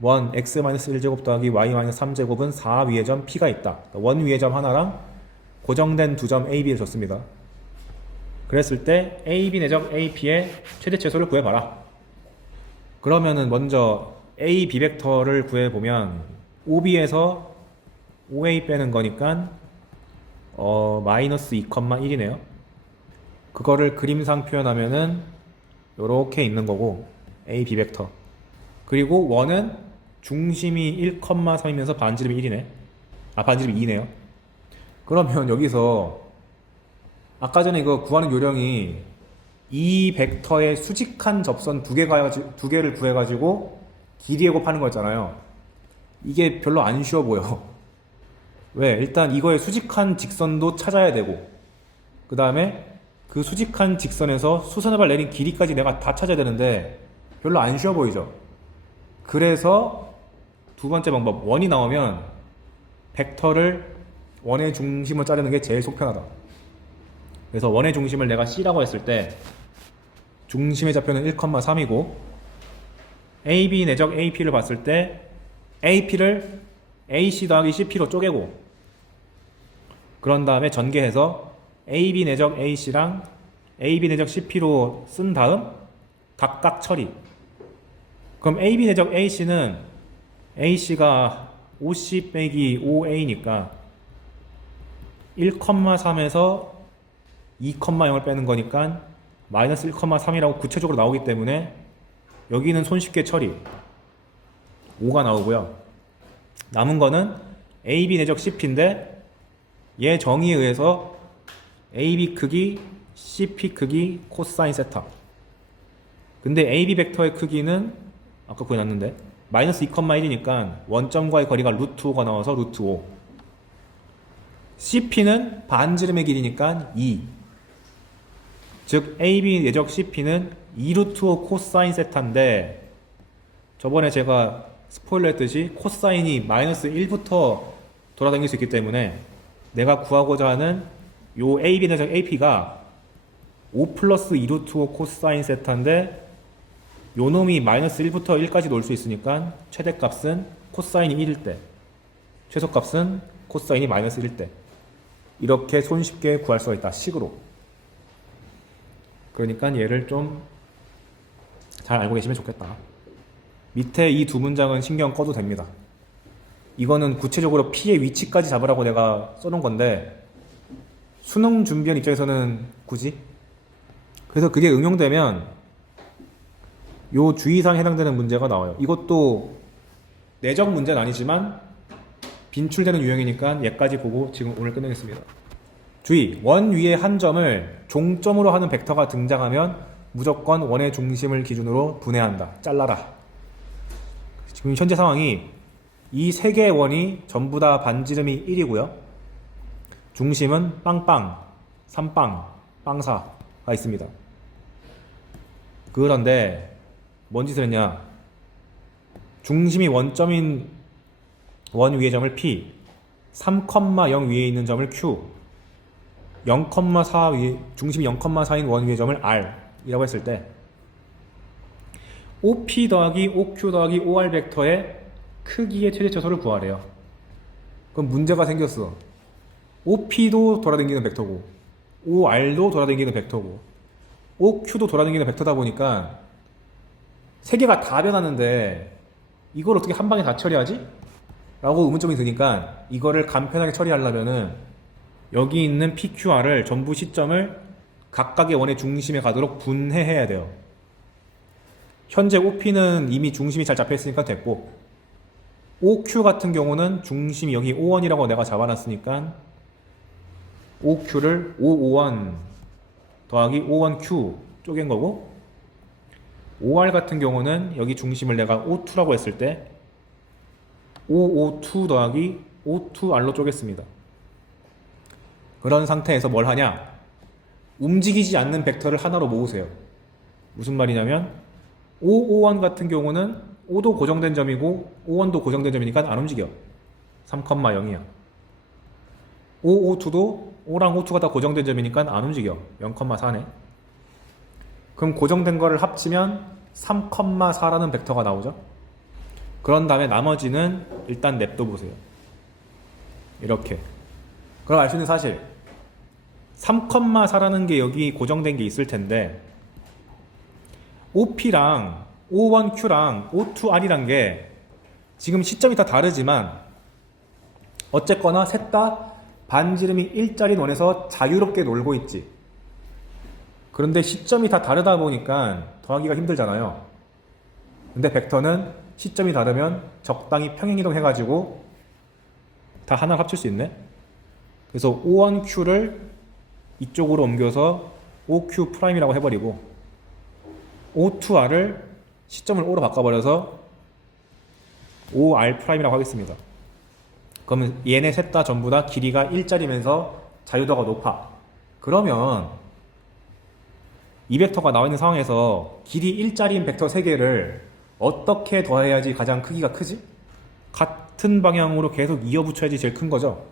원 x-1제곱 더하기 y-3제곱은 4 위의 점 P가 있다. 원 위의 점 하나랑 고정된 두 점 A, B를 줬습니다. 그랬을 때 AB 내적 AP의 최대 최소를 구해봐라. 그러면은 먼저 A, B 벡터를 구해보면 OB에서 OA 빼는 거니까 마이너스 2,1이네요. 그거를 그림상 표현하면은 요렇게 있는 거고 A, B 벡터. 그리고 원은 중심이 1,3이면서 반지름이 1이네. 반지름이 2네요. 그러면 여기서 아까 전에 이거 구하는 요령이 이 벡터의 수직한 접선 두 개를 구해가지고 길이의 곱하는 거였잖아요. 이게 별로 안 쉬워 보여. 왜? 일단 이거의 수직한 직선도 찾아야 되고 그 다음에 그 수직한 직선에서 수선해발 내린 길이까지 내가 다 찾아야 되는데 별로 안 쉬워 보이죠? 그래서 두 번째 방법, 원이 나오면 벡터를 원의 중심을 자르는 게 제일 속 편하다. 그래서 원의 중심을 내가 C라고 했을 때 중심의 좌표는 1,3이고 AB 내적 AP를 봤을 때 AP를 AC 더하기 CP로 쪼개고 그런 다음에 전개해서 AB 내적 AC랑 AB 내적 CP로 쓴 다음 각각 처리. 그럼 AB 내적 AC는 AC가 OC 빼기 OA니까 1,3에서 2,0을 빼는 거니까 마이너스 1,3이라고 구체적으로 나오기 때문에 여기는 손쉽게 처리 5가 나오고요. 남은 거는 AB 내적 CP인데 얘 정의에 의해서 AB 크기, CP 크기, 코사인 세타. 근데 AB 벡터의 크기는 아까 구해놨는데 마이너스 2,1이니까 원점과의 거리가 루트 5가 나와서 루트 5. CP는 반지름의 길이니까 2. 즉 AB 내적 CP는 2루트 5 코사인 세타인데 저번에 제가 스포일러 했듯이 코사인이 마이너스 1부터 돌아다닐 수 있기 때문에 내가 구하고자 하는 요 AB 내적 AP가 5 플러스 2 루트 5 코사인 세타인데 요 놈이 마이너스 1부터 1까지 놓을 수 있으니까 최대값은 코사인이 1일 때, 최소값은 코사인이 마이너스 1일 때, 이렇게 손쉽게 구할 수가 있다. 식으로. 그러니까 얘를 좀 잘 알고 계시면 좋겠다. 밑에 이 두 문장은 신경 꺼도 됩니다. 이거는 구체적으로 P의 위치까지 잡으라고 내가 써놓은 건데 수능 준비한 입장에서는 굳이? 그래서 그게 응용되면 요 주의사항에 해당되는 문제가 나와요. 이것도 내적 문제는 아니지만 빈출되는 유형이니까 얘까지 보고 지금 오늘 끝내겠습니다. 주의! 원 위에 한 점을 종점으로 하는 벡터가 등장하면 무조건 원의 중심을 기준으로 분해한다. 잘라라. 지금 현재 상황이 이 세 개의 원이 전부 다 반지름이 1이고요. 중심은 빵빵, 3빵, 빵사가 있습니다. 그런데 뭔 짓을 했냐? 중심이 원점인 원 위의 점을 P, 3,0 위에 있는 점을 Q, 0,4 위에, 중심이 0,4인 원 위의 점을 R 이라고 했을 때 OP 더하기 OQ 더하기 OR 벡터의 크기의 최대차수를 구하래요. 그럼 문제가 생겼어. OP도 돌아다니는 벡터고 OR도 돌아다니는 벡터고 OQ도 돌아다니는 벡터다 보니까 세 개가 다 변하는데 이걸 어떻게 한 방에 다 처리하지? 라고 의문점이 드니까 이거를 간편하게 처리하려면은 여기 있는 PQR을 전부 시점을 각각의 원의 중심에 가도록 분해해야 돼요. 현재 OP는 이미 중심이 잘 잡혀있으니까 됐고 OQ 같은 경우는 중심이 여기 O1이라고 내가 잡아놨으니까 OQ를 O51 더하기 O1Q 쪼갠 거고 OR 같은 경우는 여기 중심을 내가 O2라고 했을 때 O52 더하기 O2R로 쪼갰습니다. 그런 상태에서 뭘 하냐? 움직이지 않는 벡터를 하나로 모으세요. 무슨 말이냐면 O51 같은 경우는 O도 고정된 점이고 O1도 고정된 점이니까 안 움직여. 3,0이야. O52도 O랑 O2가 다 고정된 점이니까 안 움직여. 0,4네. 그럼 고정된 거를 합치면 3,4라는 벡터가 나오죠. 그런 다음에 나머지는 일단 냅둬 보세요. 이렇게. 그럼 알 수 있는 사실 3,4라는 게 여기 고정된 게 있을 텐데 OP랑 O1Q랑 O2R이란 게 지금 시점이 다 다르지만 어쨌거나 셋 다 반지름이 1짜리 원에서 자유롭게 놀고 있지. 그런데 시점이 다 다르다 보니까 더하기가 힘들잖아요. 근데 벡터는 시점이 다르면 적당히 평행이동 해가지고 다 하나 합칠 수 있네. 그래서 O1Q를 이쪽으로 옮겨서 OQ'이라고 해버리고 O2R을 시점을 O로 바꿔버려서 OR'이라고 하겠습니다. 그러면 얘네 셋 다 전부 다 길이가 1짜리면서 자유도가 높아. 그러면 이 벡터가 나와 있는 상황에서 길이 1짜리인 벡터 3개를 어떻게 더해야지 가장 크기가 크지? 같은 방향으로 계속 이어붙여야지 제일 큰 거죠.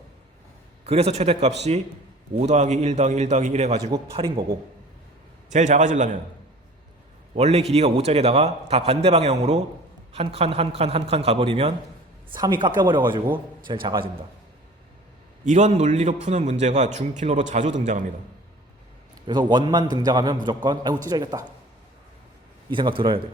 그래서 최대값이 5 더하기 1 더하기 1 더하기 1 해가지고 8인 거고 제일 작아지려면 원래 길이가 5짜리에다가 다 반대 방향으로 한 칸 한 칸 한 칸 가버리면 3이 깎여버려가지고 제일 작아진다. 이런 논리로 푸는 문제가 중킬러로 자주 등장합니다. 그래서 원만 등장하면 무조건 아이고 찢어야겠다 이 생각 들어야 돼요.